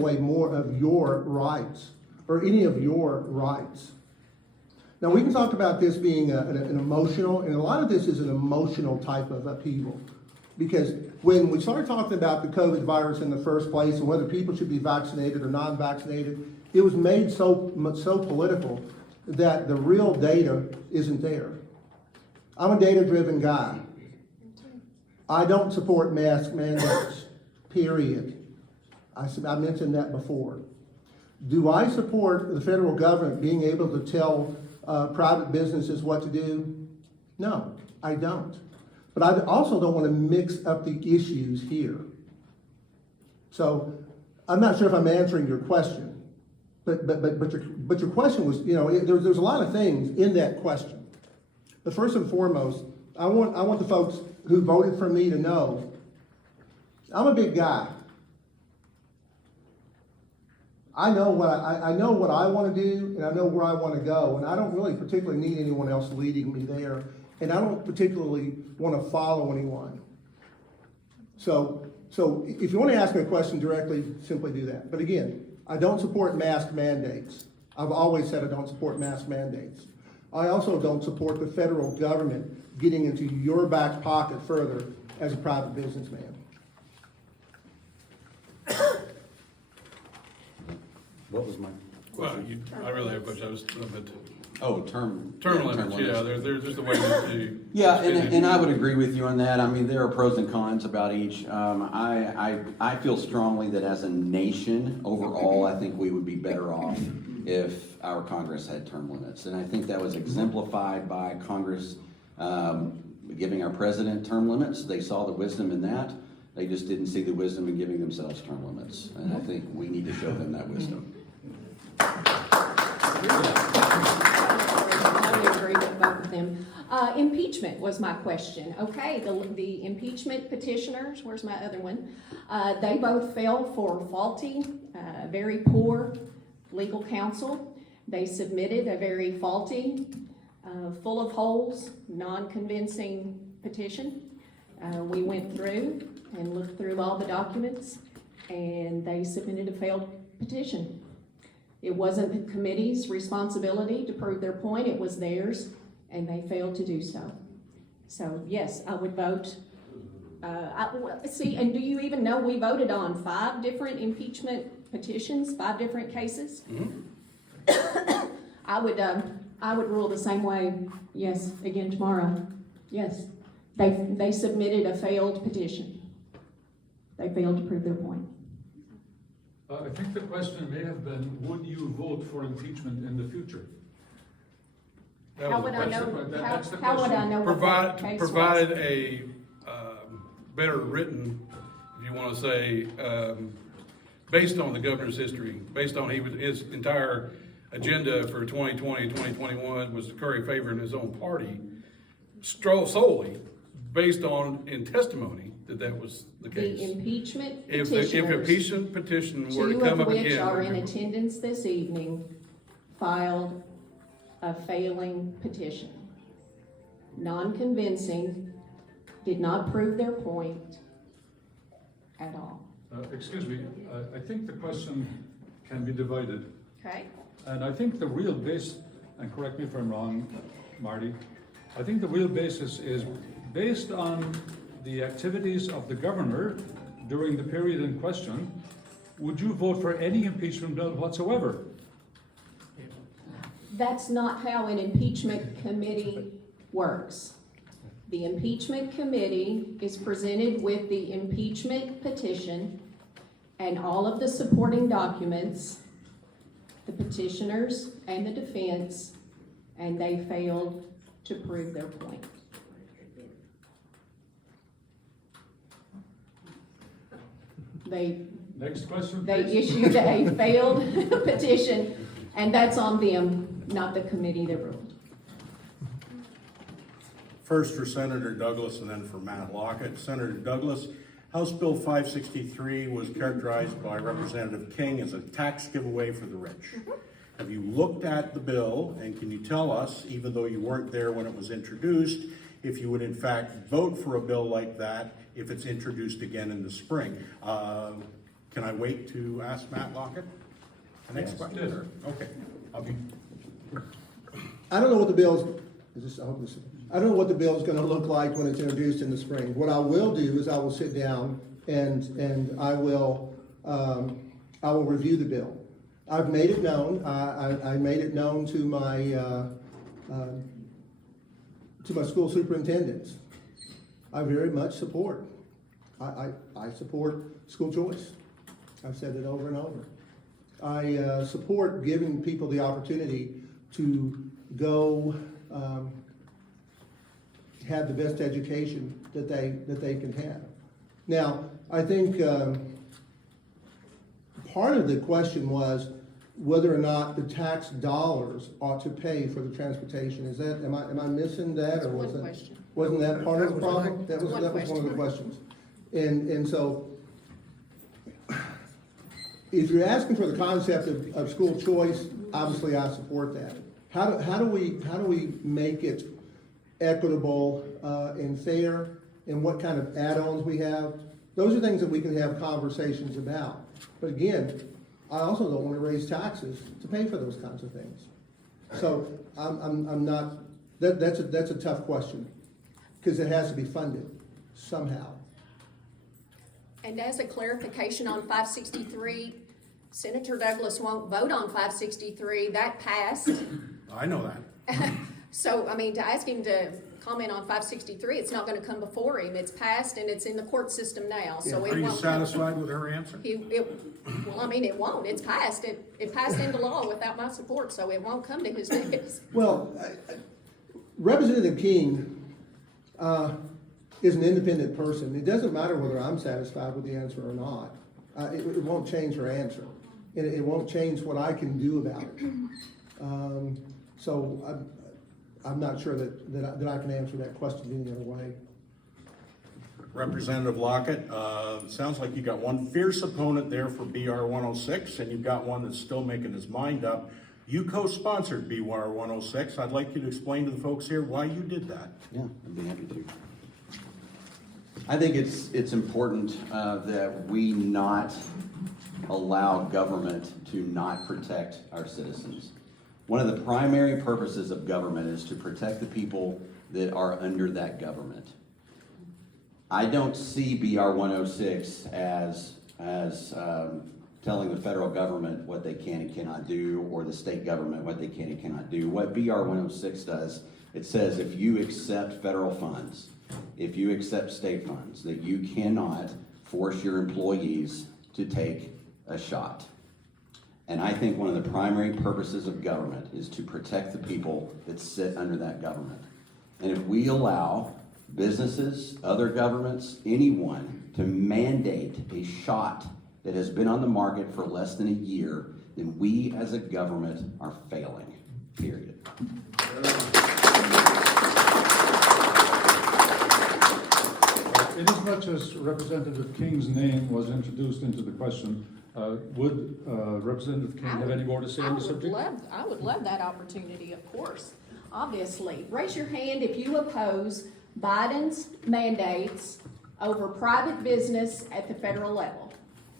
away more of your rights, or any of your rights. Now, we can talk about this being an emotional, and a lot of this is an emotional type of upheaval. Because when we started talking about the COVID virus in the first place and whether people should be vaccinated or non-vaccinated, it was made so political that the real data isn't there. I'm a data-driven guy. I don't support mask mandates, period. I mentioned that before. Do I support the federal government being able to tell private businesses what to do? No, I don't. But I also don't want to mix up the issues here. So I'm not sure if I'm answering your question, but your question was, there's a lot of things in that question. But first and foremost, I want the folks who voted for me to know I'm a big guy. I know what I want to do, and I know where I want to go, and I don't really particularly need anyone else leading me there, and I don't particularly want to follow anyone. So if you want to ask me a question directly, simply do that. But again, I don't support mask mandates. I've always said I don't support mask mandates. I also don't support the federal government getting into your back pocket further as a private businessman. What was my Well, question? I really have a question. I was a bit. Oh, term Term limits, yeah, there's just a way to. Yeah, and I would agree with you on that. I mean, there are pros and cons about each. I feel strongly that as a nation, overall, I think we would be better off if our Congress had term limits. And I think that was exemplified by Congress giving our president term limits. They saw the wisdom in that. They just didn't see the wisdom in giving themselves term limits. And I think we need to show them that wisdom. I would agree with both of them. Impeachment was my question. Okay, the impeachment petitioners, where's my other one? They both fell for faulty, very poor legal counsel. They submitted a very faulty, full of holes, non-convincing petition. We went through and looked through all the documents, and they submitted a failed petition. It wasn't the committee's responsibility to prove their point, it was theirs, and they failed to do so. So yes, I would vote. See, and do you even know we voted on 5 different impeachment petitions, 5 different cases? Mm-hmm. I would rule the same way, yes, again tomorrow. Yes, they submitted a failed petition. They failed to prove their point. I think the question may have been, would you vote for impeachment in the future? How would I know what the case Provided a better written, if you want to say, based on the governor's history, based on his entire agenda for 2020, 2021 was to curry favor in his own party, solely based on in testimony that that was the The case. impeachment If petitioners, impeachment petition were to two come of up which again. are in attendance this evening, filed a failing petition. Non-convincing, did not prove their point at all. Excuse me, I think the question can be divided. Okay? And I think the real base, and correct me if I'm wrong, Marty, I think the real basis is based on the activities of the governor during the period in question. Would you vote for any impeachment bill whatsoever? That's not how an impeachment committee works. The impeachment committee is presented with the impeachment petition and all of the supporting documents, the petitioners and the defense, and they failed to prove their point. Next question, They please. issued a failed petition, and that's on them, not the committee that ruled. First for Senator Douglas and then for Matt Lockett. Senator Douglas, House Bill 563 was characterized by Representative King as a tax giveaway for the rich. Have you looked at the bill, and can you tell us, even though you weren't there when it was introduced, if you would in fact vote for a bill like that if it's introduced again in the spring? Can I wait to ask Matt Lockett? The next question? Okay. I don't know what the bill's, I don't know what the bill's gonna look like when it's introduced in the spring. What I will do is I will sit down and I will review the bill. I've made it known, I made it known to my school superintendents. I very much support. I support school choice. I've said it over and over. I support giving people the opportunity to go have the best education that they can have. Now, I think part of the question was whether or not the tax dollars ought to pay for the transportation. Is that, am I missing that, or That's one question. wasn't that part of the That was problem? one That was one of the question. questions. And so, if you're asking for the concept of school choice, obviously I support that. How do we make it equitable and fair, and what kind of add-ons we have? Those are things that we can have conversations about. But again, I also don't want to raise taxes to pay for those kinds of things. So I'm not, that's a tough question, because it has to be funded somehow. And as a clarification on 563, Senator Douglas won't vote on 563. That passed. I know that. So, I mean, to ask him to comment on 563, it's not gonna come before him. It's passed and it's in the court system now, so it Are you won't. satisfied with her answer? Well, I mean, it won't. It's passed. It passed into law without my support, so it won't come to his desk. Well, Representative King is an independent person. It doesn't matter whether I'm satisfied with the answer or not. It won't change her answer, and it won't change what I can do about it. So I'm not sure that I can answer that question any other way. Representative Lockett, sounds like you got one fierce opponent there for BR 106, and you've got one that's still making his mind up. You co-sponsored BR 106. I'd like you to explain to the folks here why you did that. Yeah, I'd be happy to. I think it's important that we not allow government to not protect our citizens. One of the primary purposes of government is to protect the people that are under that government. I don't see BR 106 as telling the federal government what they can and cannot do, or the state government what they can and cannot do. What BR 106 does, it says if you accept federal funds, if you accept state funds, that you cannot force your employees to take a shot. And I think one of the primary purposes of government is to protect the people that sit under that government. And if we allow businesses, other governments, anyone to mandate a shot that has been on the market for less than a year, then we as a government are failing, period. Inasmuch as Representative King's name was introduced into the question, would Representative King have any more to say on the subject? I would love that opportunity, of course, obviously. Raise your hand if you oppose Biden's mandates over private business at the federal level.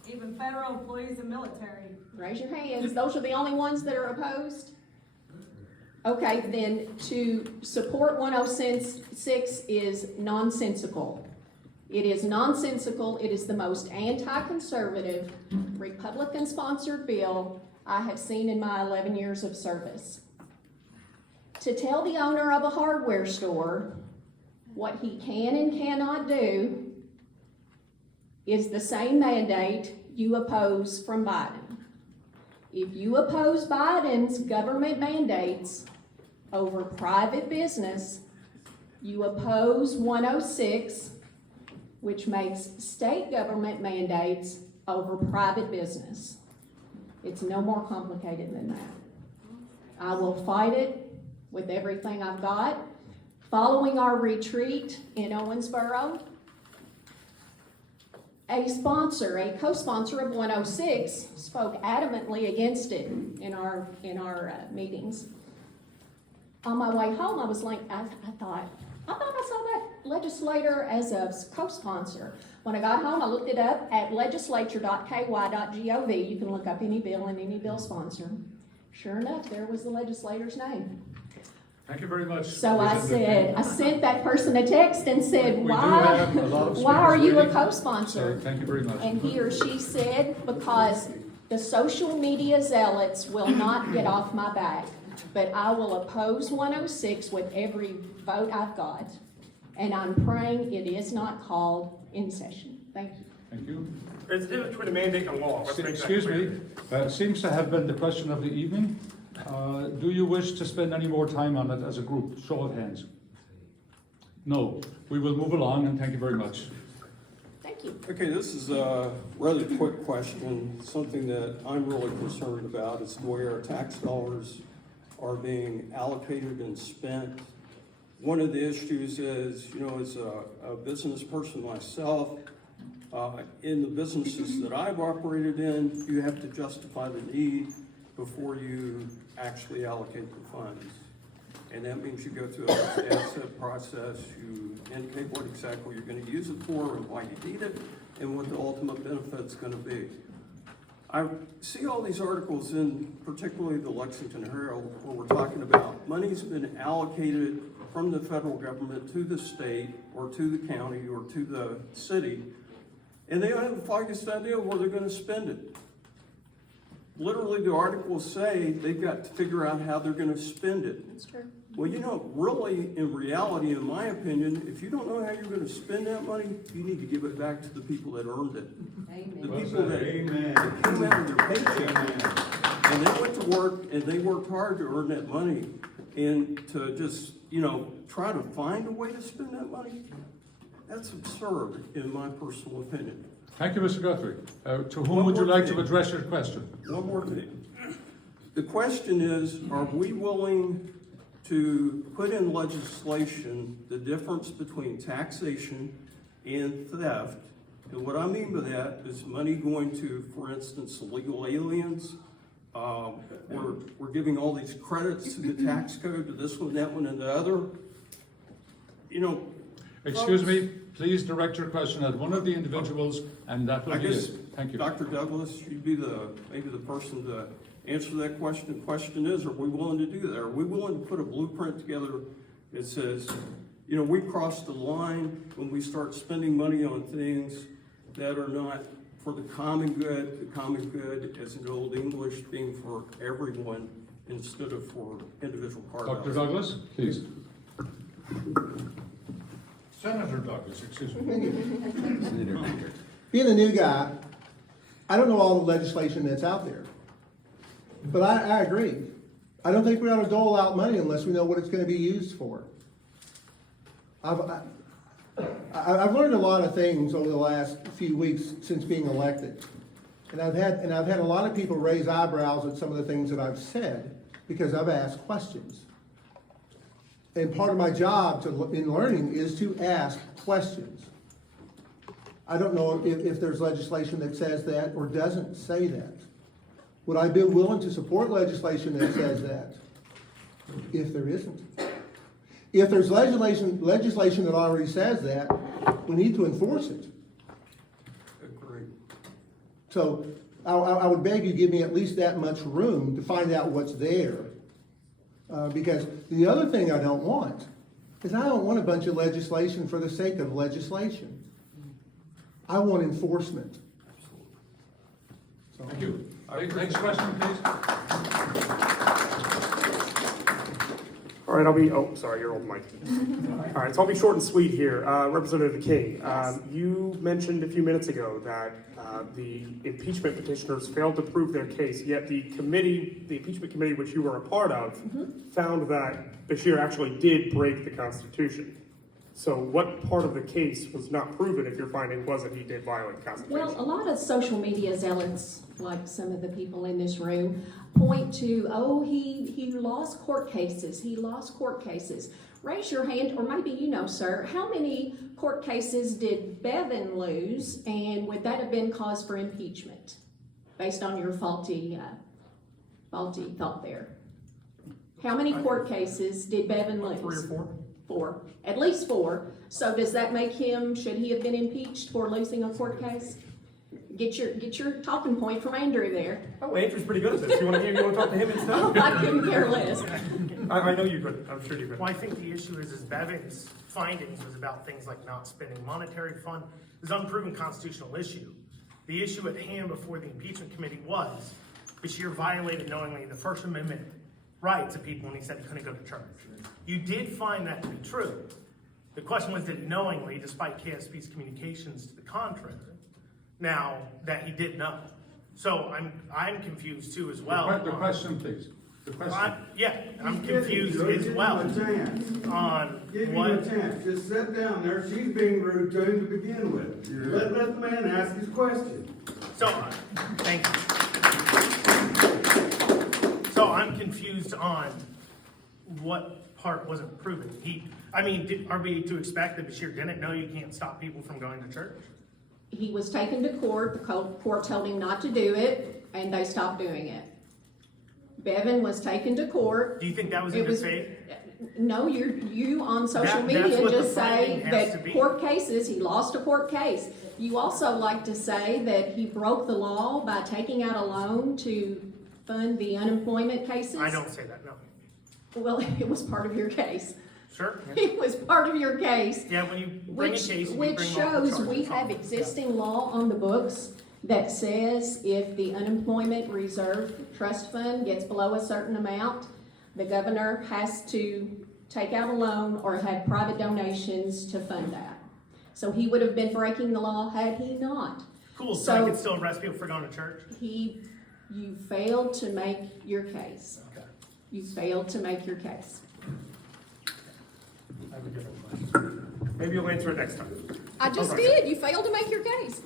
Even federal employees and military. Raise your hands. Those are the only ones that are opposed? Okay, then to support 106 is nonsensical. It is nonsensical. It is the most anti-conservative, Republican-sponsored bill I have seen in my 11 years of service. To tell the owner of a hardware store what he can and cannot do is the same mandate you oppose from Biden. If you oppose Biden's government mandates over private business, you oppose 106, which makes state government mandates over private business. It's no more complicated than that. I will fight it with everything I've got. Following our retreat in Owensboro, a co-sponsor of 106 spoke adamantly against it in our meetings. On my way home, I was like, I thought I saw that legislator as a co-sponsor. When I got home, I looked it up at legislature.ky.gov. You can look up any bill and any bill sponsor. Sure enough, there was the legislator's name. Thank you very much. So I sent that person a text and said, We do have a lot of why are you a speakers co-sponsor? So thank you very much. And he or she said, because the social media zealots will not get off my back, but I will oppose 106 with every vote I've got. And I'm praying it is not called in session. Thank you. Thank you. There's a difference between a mandate and law. Let's make that Excuse clear. me, seems to have been the question of the evening. Do you wish to spend any more time on it as a group? Show of hands. No. We will move along, and thank you very much. Thank you. Okay, this is a rather quick question. Something that I'm really concerned about is the way our tax dollars are being allocated and spent. One of the issues is, as a business person myself, in the businesses that I've operated in, you have to justify the need before you actually allocate the funds. And that means you go through an asset process, you indicate what exactly you're going to use it for and why you need it, and what the ultimate benefit's going to be. I see all these articles in particularly the Lexington Herald where we're talking about money's been allocated from the federal government to the state or to the county or to the city, and they don't have the foggiest idea where they're going to spend it. Literally, the articles say they've got to figure out how they're going to spend it. That's true. Well, really, in reality, in my opinion, if you don't know how you're going to spend that money, you need to give it back to the people that earned it. Amen. The people that came out of their paycheck. And they went to work and they worked hard to earn that money. And to just, try to find a way to spend that money, that's absurd, in my personal opinion. Thank you, Mr. Guthrie. To whom would you like to address your question? One more thing. The question is, are we willing to put in legislation the difference between taxation and theft? And what I mean by that is money going to, for instance, illegal aliens. We're giving all these credits to the tax code, to this one, that one, and the other. Excuse me, please direct your question at one of the individuals, and that will be it. Thank you. Dr. Douglas, you'd be maybe the person to answer that question. The question is, are we willing to do that? Are we willing to put a blueprint together that says, we crossed the line when we start spending money on things that are not for the common good, as in old English, being for everyone instead of for individual carve-outs. Dr. Douglas, please. Senator Douglas, excuse me. Being a new guy, I don't know all the legislation that's out there. But I agree. I don't think we ought to dole out money unless we know what it's going to be used for. I've learned a lot of things over the last few weeks since being elected. And I've had a lot of people raise eyebrows at some of the things that I've said because I've asked questions. And part of my job in learning is to ask questions. I don't know if there's legislation that says that or doesn't say that. Would I be willing to support legislation that says that? If there isn't. If there's legislation that already says that, we need to enforce it. Agree. So I would beg you, give me at least that much room to find out what's there. Because the other thing I don't want is I don't want a bunch of legislation for the sake of legislation. I want enforcement. So, Thank you. Next question, please. All right, you're old, Mike. All right, so I'll be short and sweet here. Representative King, you mentioned a few minutes ago that the impeachment petitioners failed to prove their case, yet the impeachment committee which you were a part of, found that Bashir actually did break the Constitution. So what part of the case was not proven if your finding was that he did violate the Constitution? Well, a lot of social media zealots, like some of the people in this room, point to, he lost court cases, he lost court cases. Raise your hand, or maybe you know, sir, how many court cases did Bevin lose, and would that have been cause for impeachment, based on your faulty thought there? How many court cases did Bevin lose? 3 or 4? 4, at least 4. So does that make him, should he have been impeached for losing a court case? Get your talking point from Andrew there. Oh, Andrew's pretty good at this. You want to talk to him instead? I couldn't care less. I know you could. I'm sure you could. Well, I think the issue is Bevin's findings was about things like not spending monetary fund. It was an unproven constitutional issue. The issue at hand before the impeachment committee was Bashir violated knowingly the First Amendment rights of people when he said he couldn't go to church. You did find that to be true. The question was, did he knowingly, despite KSP's communications to the contrary, now that he did know? So I'm confused too as well. The question, please. The question. I'm confused as well on Give what. him a chance. Just sit down there. She's being rude to him to begin with. Let the man ask his question. So, thank you. So I'm confused on what part wasn't proven. Are we to expect that Bashir didn't know you can't stop people from going to church? He was taken to court, the court told him not to do it, and they stopped doing it. Bevin was taken to court. Do you think that was in good faith? No, you on social That's media what the just say finding has to that be. court cases, he lost a court case. You also like to say that he broke the law by taking out a loan to fund the unemployment cases. I don't say that, no. Well, it was part of your case. Sure. It was part of your case. Yeah, when you bring a case, you bring Which all the shows we charges. have existing law on the books that says if the unemployment reserve trust fund gets below a certain amount, the governor has to take out a loan or have private donations to fund that. So he would have been breaking the law had he not. Cool, so I can still arrest people for going to church? You failed to make your case. Okay. You failed to make your case. I have a different question. Maybe you'll answer it next time. I just Okay. did. You failed to make your case.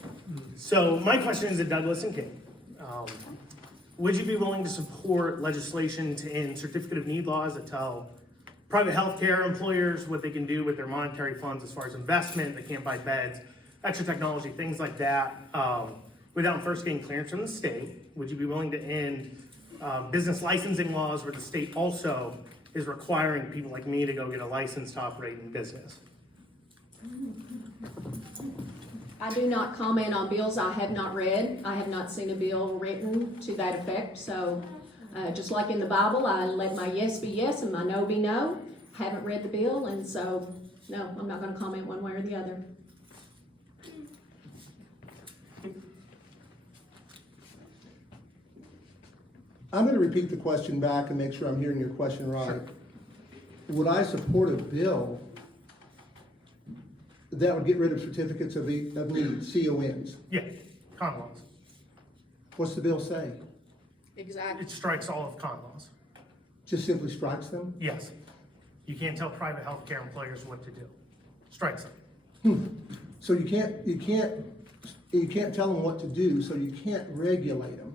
So my question is to Douglas and King. Would you be willing to support legislation to end certificate of need laws that tell private healthcare employers what they can do with their monetary funds as far as investment? They can't buy beds, extra technology, things like that, without first getting clearance from the state. Would you be willing to end business licensing laws where the state also is requiring people like me to go get a license to operate in business? I do not comment on bills I have not read. I have not seen a bill written to that effect. So just like in the Bible, I let my yes be yes and my no be no. Haven't read the bill, and so no, I'm not going to comment one way or the other. I'm going to repeat the question back and make sure I'm hearing your question right. Sure. Would I support a bill that would get rid of certificates of need, CONs? Yeah, con laws. What's the bill say? Exactly. It strikes all of con laws. Just simply strikes them? Yes. You can't tell private healthcare employers what to do. Strikes them. So you can't tell them what to do, so you can't regulate them.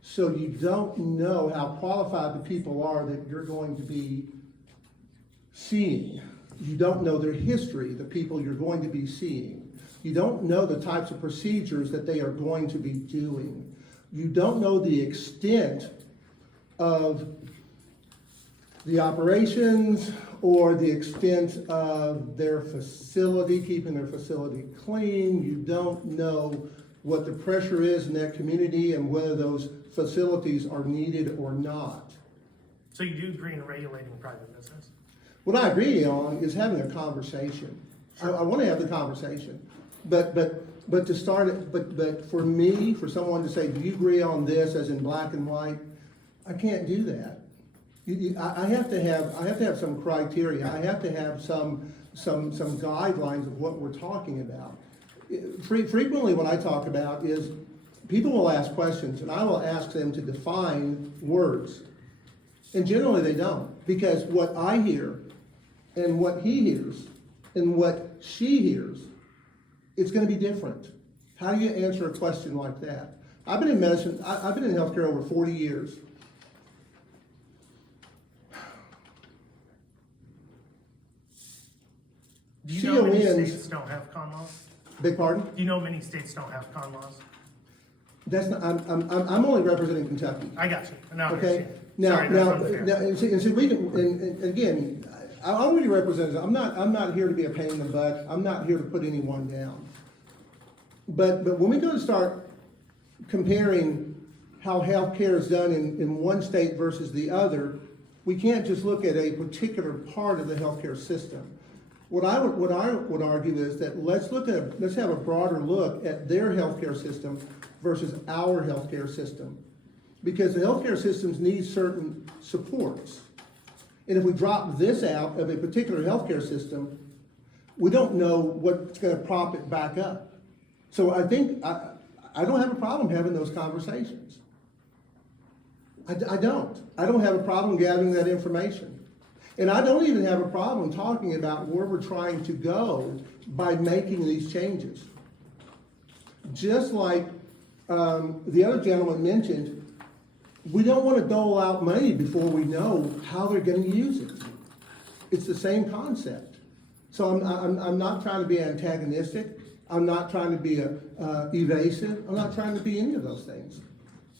So you don't know how qualified the people are that you're going to be seeing. You don't know their history, the people you're going to be seeing. You don't know the types of procedures that they are going to be doing. You don't know the extent of the operations or the extent of their facility, keeping their facility clean. You don't know what the pressure is in that community and whether those facilities are needed or not. So you do agree in regulating private business? What I agree on is having a conversation. I want to have the conversation, but to start it, but for me, for someone to say, do you agree on this as in black and white? I can't do that. I have to have some criteria. I have to have some guidelines of what we're talking about. Frequently, what I talk about is people will ask questions, and I will ask them to define words, and generally they don't, because what I hear and what he hears and what she hears, it's going to be different. How do you answer a question like that? I've been in medicine. I've been in healthcare over 40 years. Do you know many CONs states don't have con laws? Beg pardon? Do you know many states don't have con laws? That's not. I'm only representing Kentucky. I got you. Now I Okay. understand. Now, Sorry, that's unfair. and see, we can, and again, I'm really representing. I'm not here to be a pain in the butt. I'm not here to put anyone down. But when we go to start comparing how healthcare is done in one state versus the other, we can't just look at a particular part of the healthcare system. What I would argue is that let's have a broader look at their healthcare system versus our healthcare system, because the healthcare systems need certain supports, and if we drop this out of a particular healthcare system, we don't know what's going to prop it back up. So I think I don't have a problem having those conversations. I don't have a problem gathering that information. And I don't even have a problem talking about where we're trying to go by making these changes. Just like the other gentleman mentioned, we don't want to dole out money before we know how they're going to use it. It's the same concept. So I'm not trying to be antagonistic. I'm not trying to be evasive. I'm not trying to be any of those things.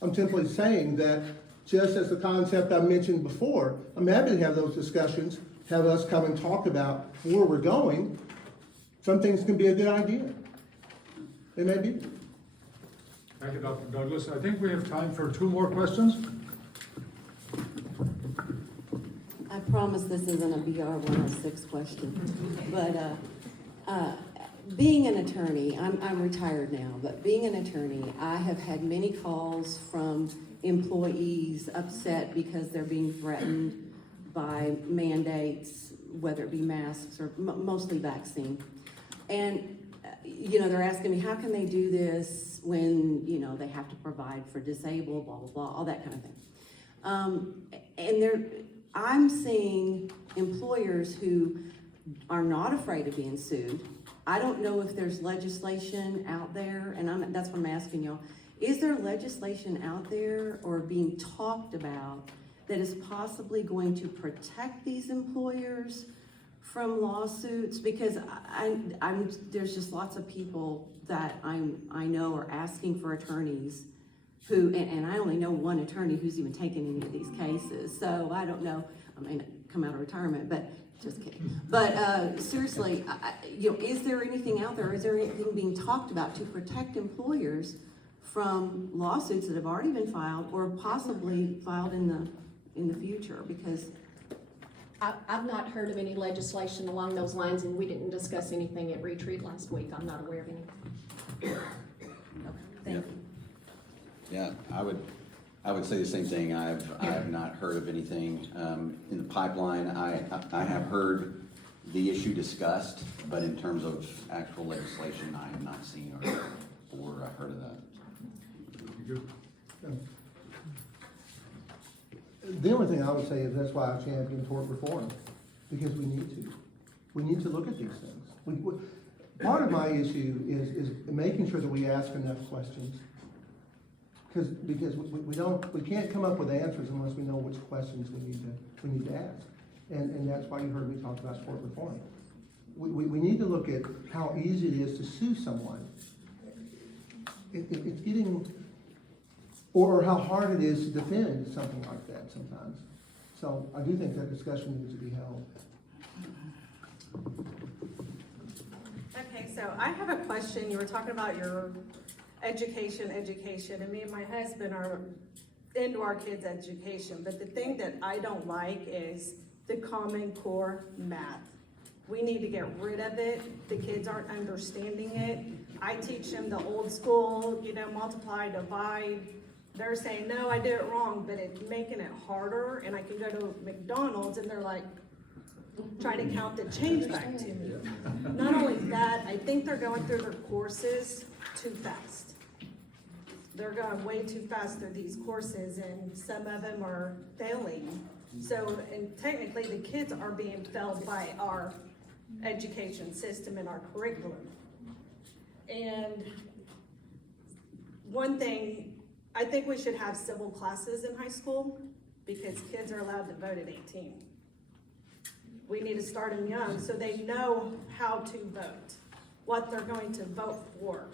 I'm simply saying that just as the concept I mentioned before, I'm happy to have those discussions, have us come and talk about where we're going. Some things can be a good idea. They may be. Thank you, Dr. Douglas. I think we have time for 2 more questions. I promise this isn't a BR 106 question, but being an attorney, I'm retired now, but being an attorney, I have had many calls from employees upset because they're being threatened by mandates, whether it be masks or mostly vaccine. And they're asking me, how can they do this when, they have to provide for disabled, blah, blah, blah, all that kind of thing. And I'm seeing employers who are not afraid of being sued. I don't know if there's legislation out there, and that's what I'm asking y'all. Is there legislation out there or being talked about that is possibly going to protect these employers from lawsuits? Because there's just lots of people that I know are asking for attorneys who, and I only know one attorney who's even taken any of these cases. So I don't know, I may not come out of retirement, but just kidding. But seriously, is there anything out there? Is there anything being talked about to protect employers from lawsuits that have already been filed or possibly filed in the future? Because I've not heard of any legislation along those lines, and we didn't discuss anything at retreat last week. I'm not aware of any. thank you. Yeah, I would say the same thing. I have not heard of anything in the pipeline. I have heard the issue discussed, but in terms of actual legislation, I have not seen or heard of that. The only thing I would say is that's why I champion tort reform, because we need to. We need to look at these things. Part of my issue is making sure that we ask enough questions. Because we can't come up with answers unless we know which questions we need to ask. And that's why you heard me talk about tort reform. we need to look at how easy it is to sue someone. It's getting, or how hard it is to defend something like that sometimes. So I do think that discussion needs to be held. Okay, so I have a question. You were talking about your education, and me and my husband are into our kids' education. But the thing that I don't like is the Common Core math. We need to get rid of it. The kids aren't understanding it. I teach them the old school, multiply, divide. They're saying, no, I did it wrong, but it's making it harder. And I can go to McDonald's and they're like, trying to count the change back to me. Not only that, I think they're going through their courses too fast. They're going way too fast through these courses, and some of them are failing. So, and technically the kids are being failed by our education system and our curriculum. And one thing, I think we should have civil classes in high school because kids are allowed to vote at 18. We need to start them young so they know how to vote, what they're going to vote for,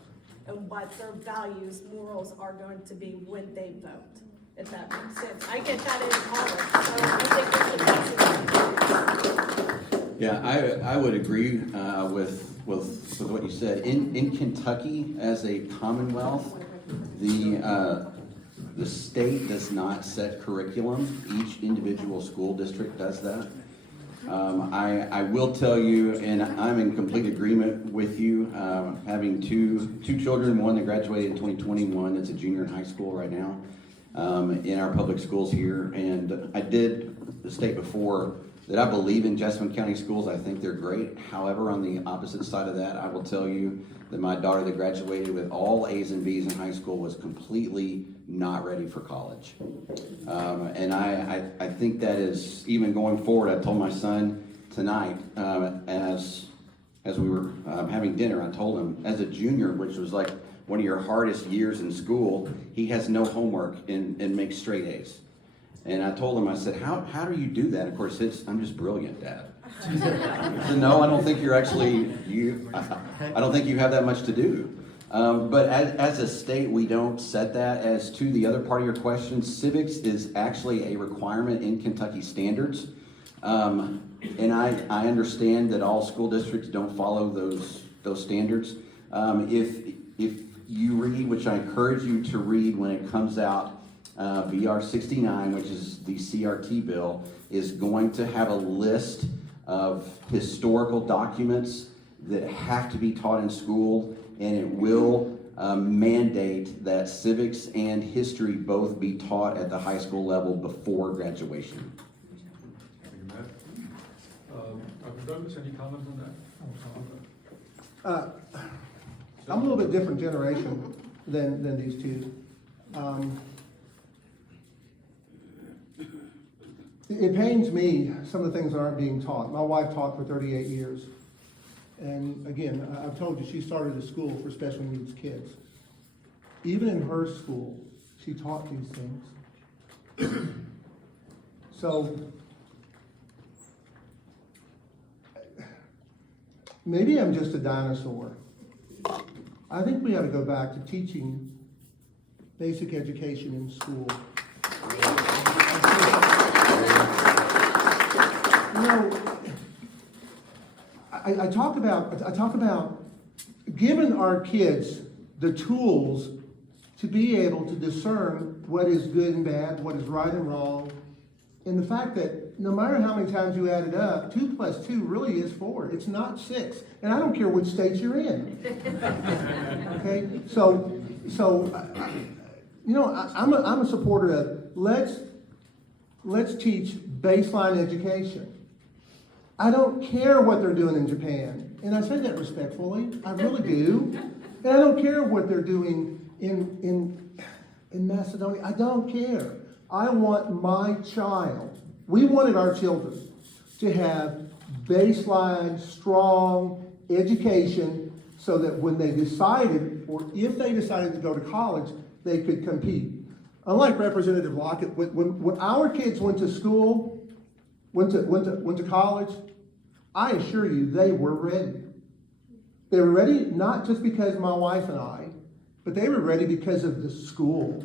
and what their values, morals are going to be when they vote, if that makes sense. I get that in college, so I think we should. Yeah, I would agree with what you said. In Kentucky, as a Commonwealth, the state does not set curriculum. Each individual school district does that. I will tell you, and I'm in complete agreement with you, having two children, one that graduated in 2021, that's a junior in high school right now, in our public schools here. And I did state before that I believe in Jessamine County schools. I think they're great. However, on the opposite side of that, I will tell you that my daughter that graduated with all A's and B's in high school was completely not ready for college. And I think that is, even going forward, I told my son tonight, as we were having dinner, I told him, as a junior, which was like one of your hardest years in school, he has no homework and makes straight A's. And I told him, I said, how do you do that? Of course, I'm just brilliant, Dad. I said, no, I don't think you're actually, I don't think you have that much to do. But as a state, we don't set that. As to the other part of your question, civics is actually a requirement in Kentucky standards. And I understand that all school districts don't follow those standards. If you read, which I encourage you to read when it comes out, VR 69, which is the CRT bill, is going to have a list of historical documents that have to be taught in school, and it will mandate that civics and history both be taught at the high school level before graduation. Thank you, Matt. Dr. Douglas, any comment on that? I'm a little bit different generation than these two. It pains me, some of the things that aren't being taught. My wife taught for 38 years. And again, I've told you, she started a school for special needs kids. Even in her school, she taught these things. So, maybe I'm just a dinosaur. I think we ought to go back to teaching basic education in school. You know, I talk about giving our kids the tools to be able to discern what is good and bad, what is right and wrong, and the fact that no matter how many times you add it up, 2 + 2 really is 4. It's not 6, and I don't care which state you're in. Okay, so you know, I'm a supporter of let's teach baseline education. I don't care what they're doing in Japan, and I say that respectfully. I really do. And I don't care what they're doing in Macedonia. I don't care. I want my child. We wanted our children to have baseline, strong education so that when they decided, or if they decided to go to college, they could compete. Unlike Representative Lockett, when our kids went to school, went to college, I assure you, they were ready. They were ready not just because my wife and I, but they were ready because of the school.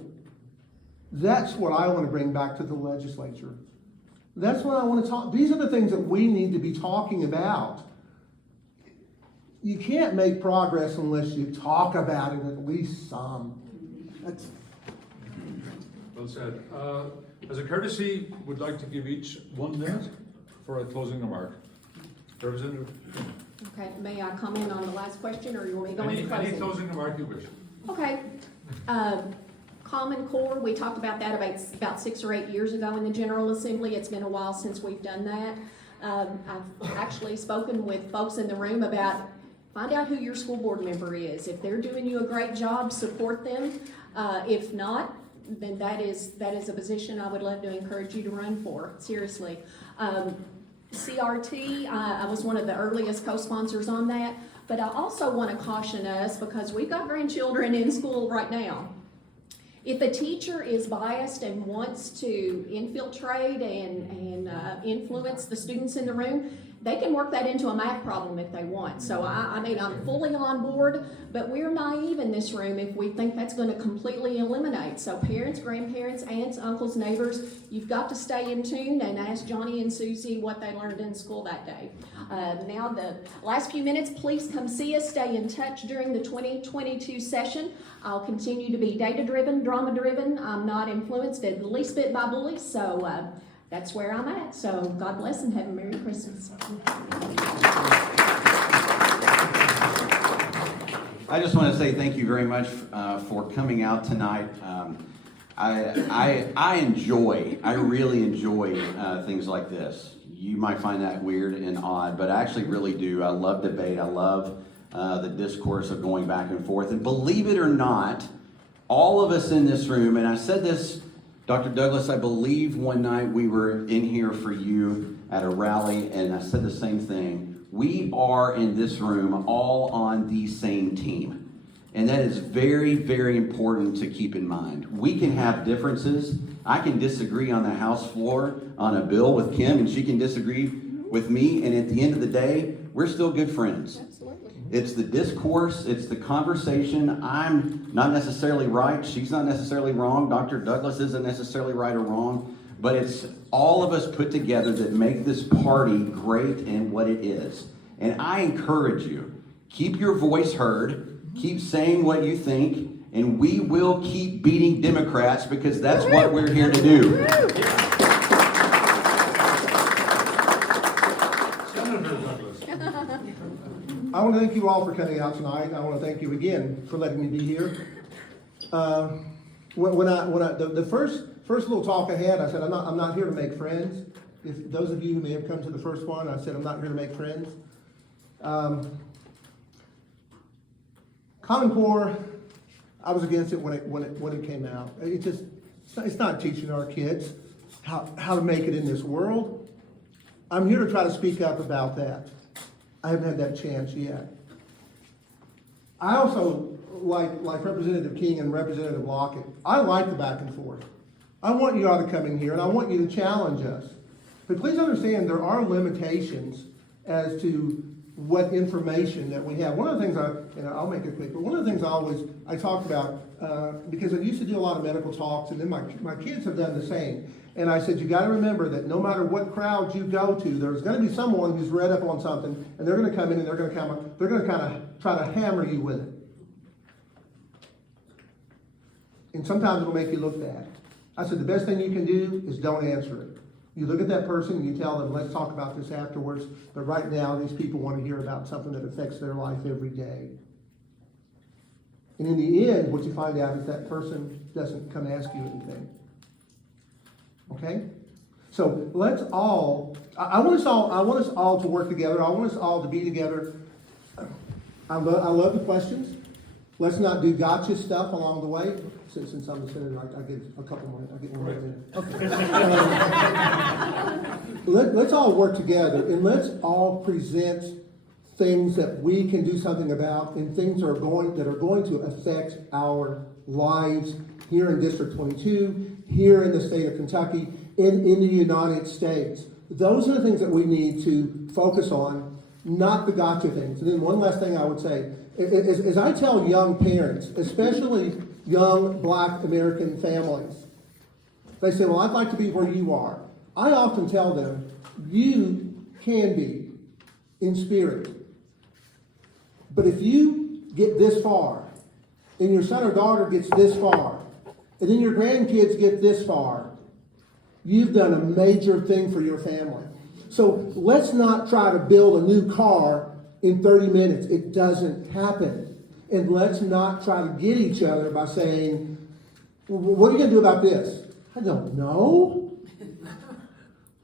That's what I want to bring back to the legislature. That's what I want to talk. These are the things that we need to be talking about. You can't make progress unless you talk about it at least some. That's... Well said. As a courtesy, would like to give each 1 minute for a closing remark. Representative? Okay, may I comment on the last question, or you want me to go into closing? Any closing remark you wish. Okay. Common Core, we talked about that about 6 or 8 years ago in the General Assembly. It's been a while since we've done that. I've actually spoken with folks in the room about find out who your school board member is. If they're doing you a great job, support them. If not, then that is a position I would love to encourage you to run for, seriously. CRT, I was one of the earliest co-sponsors on that, but I also want to caution us, because we've got grandchildren in school right now. If a teacher is biased and wants to infiltrate and influence the students in the room, they can work that into a math problem if they want. So I mean, I'm fully on board, but we're naive in this room if we think that's going to completely eliminate. So parents, grandparents, aunts, uncles, neighbors, you've got to stay in tune and ask Johnny and Susie what they learned in school that day. Now the last few minutes, please come see us. Stay in touch during the 2022 session. I'll continue to be data-driven, drama-driven. I'm not influenced the least bit by bullies, so that's where I'm at. So God bless and have a Merry Christmas. I just want to say thank you very much for coming out tonight. I really enjoy things like this. You might find that weird and odd, but I actually really do. I love debate. I love the discourse of going back and forth. And believe it or not, all of us in this room, and I said this, Dr. Douglas, I believe one night we were in here for you at a rally, and I said the same thing. We are in this room all on the same team. And that is very, very important to keep in mind. We can have differences. I can disagree on the House floor on a bill with Kim, and she can disagree with me, and at the end of the day, we're still good friends. Absolutely. It's the discourse, it's the conversation. I'm not necessarily right, she's not necessarily wrong, Dr. Douglas isn't necessarily right or wrong, but it's all of us put together that make this party great and what it is. And I encourage you, keep your voice heard, keep saying what you think, and we will keep beating Democrats because that's what we're here to do. I want to thank you all for coming out tonight. I want to thank you again for letting me be here. The first little talk I had, I said I'm not here to make friends. If those of you who may have come to the first one, I said I'm not here to make friends. Common Core, I was against it when it came out. It's not teaching our kids how to make it in this world. I'm here to try to speak up about that. I haven't had that chance yet. I also, like Representative King and Representative Lockett, I like the back and forth. I want you all to come in here and I want you to challenge us. But please understand there are limitations as to what information that we have. One of the things I'll make it quick, but one of the things I talk about, because I used to do a lot of medical talks, and then my kids have done the same. And I said, you got to remember that no matter what crowd you go to, there's going to be someone who's read up on something, and they're going to come in and they're going to kind of try to hammer you with it. And sometimes it'll make you look bad. I said, the best thing you can do is don't answer it. You look at that person and you tell them, let's talk about this afterwards. But right now, these people want to hear about something that affects their life every day. And in the end, what you find out is that person doesn't come ask you anything. Okay? So let's all, I want us all to work together. I want us all to be together. I love the questions. Let's not do gotcha stuff along the way. Since I'm the senator, I get a couple more. I get one more minute. Okay. Let's all work together and let's all present things that we can do something about and things that are going to affect our lives here in District 22, here in the state of Kentucky, in the United States. Those are the things that we need to focus on, not the gotcha things. And then one last thing I would say, as I tell young parents, especially young Black American families, they say, well, I'd like to be where you are. I often tell them, you can be in spirit. But if you get this far, and your son or daughter gets this far, and then your grandkids get this far, you've done a major thing for your family. So let's not try to build a new car in 30 minutes. It doesn't happen. And let's not try to get each other by saying, well, what are you going to do about this? I don't know.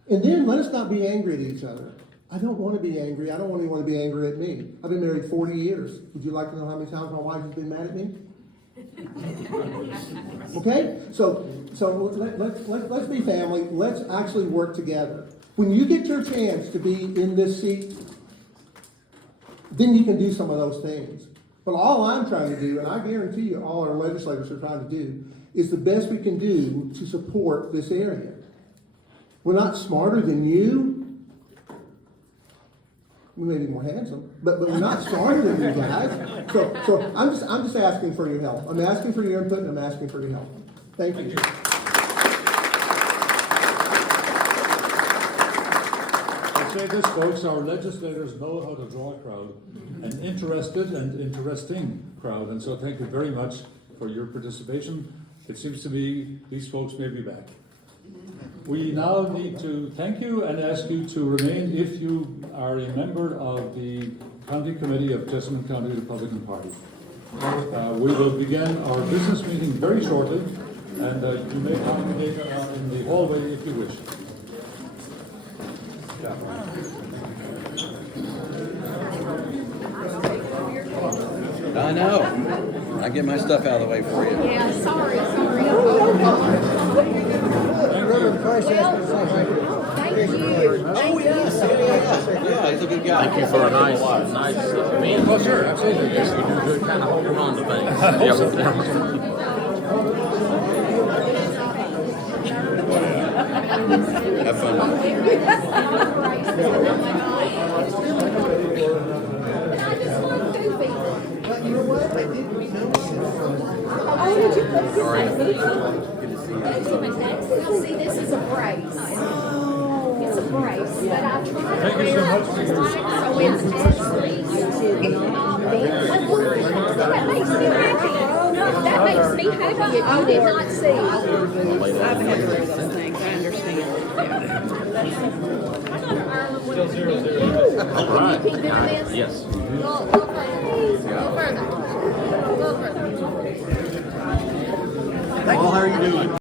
And then let us not be angry at each other. I don't want to be angry. I don't want anyone to be angry at me. I've been married 40 years. Would you like to know how many times my wife has been mad at me? Okay? So let's be family. Let's actually work together. When you get your chance to be in this seat, then you can do some of those things. But all I'm trying to do, and I guarantee you all our legislators are trying to do, is the best we can do to support this area. We're not smarter than you. We may be more handsome, but we're not smarter than you guys. So I'm just asking for your help. I'm asking for your input, and I'm asking for your help. Thank you. I'll say this, folks, our legislators know how to draw a crowd, an interested and interesting crowd, and so thank you very much for your participation. It seems to me these folks may be back. We now need to thank you and ask you to remain if you are a member of the County Committee of Jessamine County Republican Party. We will begin our business meeting very shortly, and you may congregate in the hallway if you wish. I know. I get my stuff out of the way for you. Yeah, sorry. Oh, yes. Yeah, he's a good guy. Thank you for a nice meeting. Oh, sure, absolutely. Yes, you do good kind of holding on to things. Have fun. See, this is a brace. It's a brace, but I tried. Thank you so much for your So it's actually, it cannot be. That makes me happy. That makes me happy if you did not see. I've had to read those things, I understand. All right. Keep doing this? Yes. Go further. Go further. Paul, how are you doing?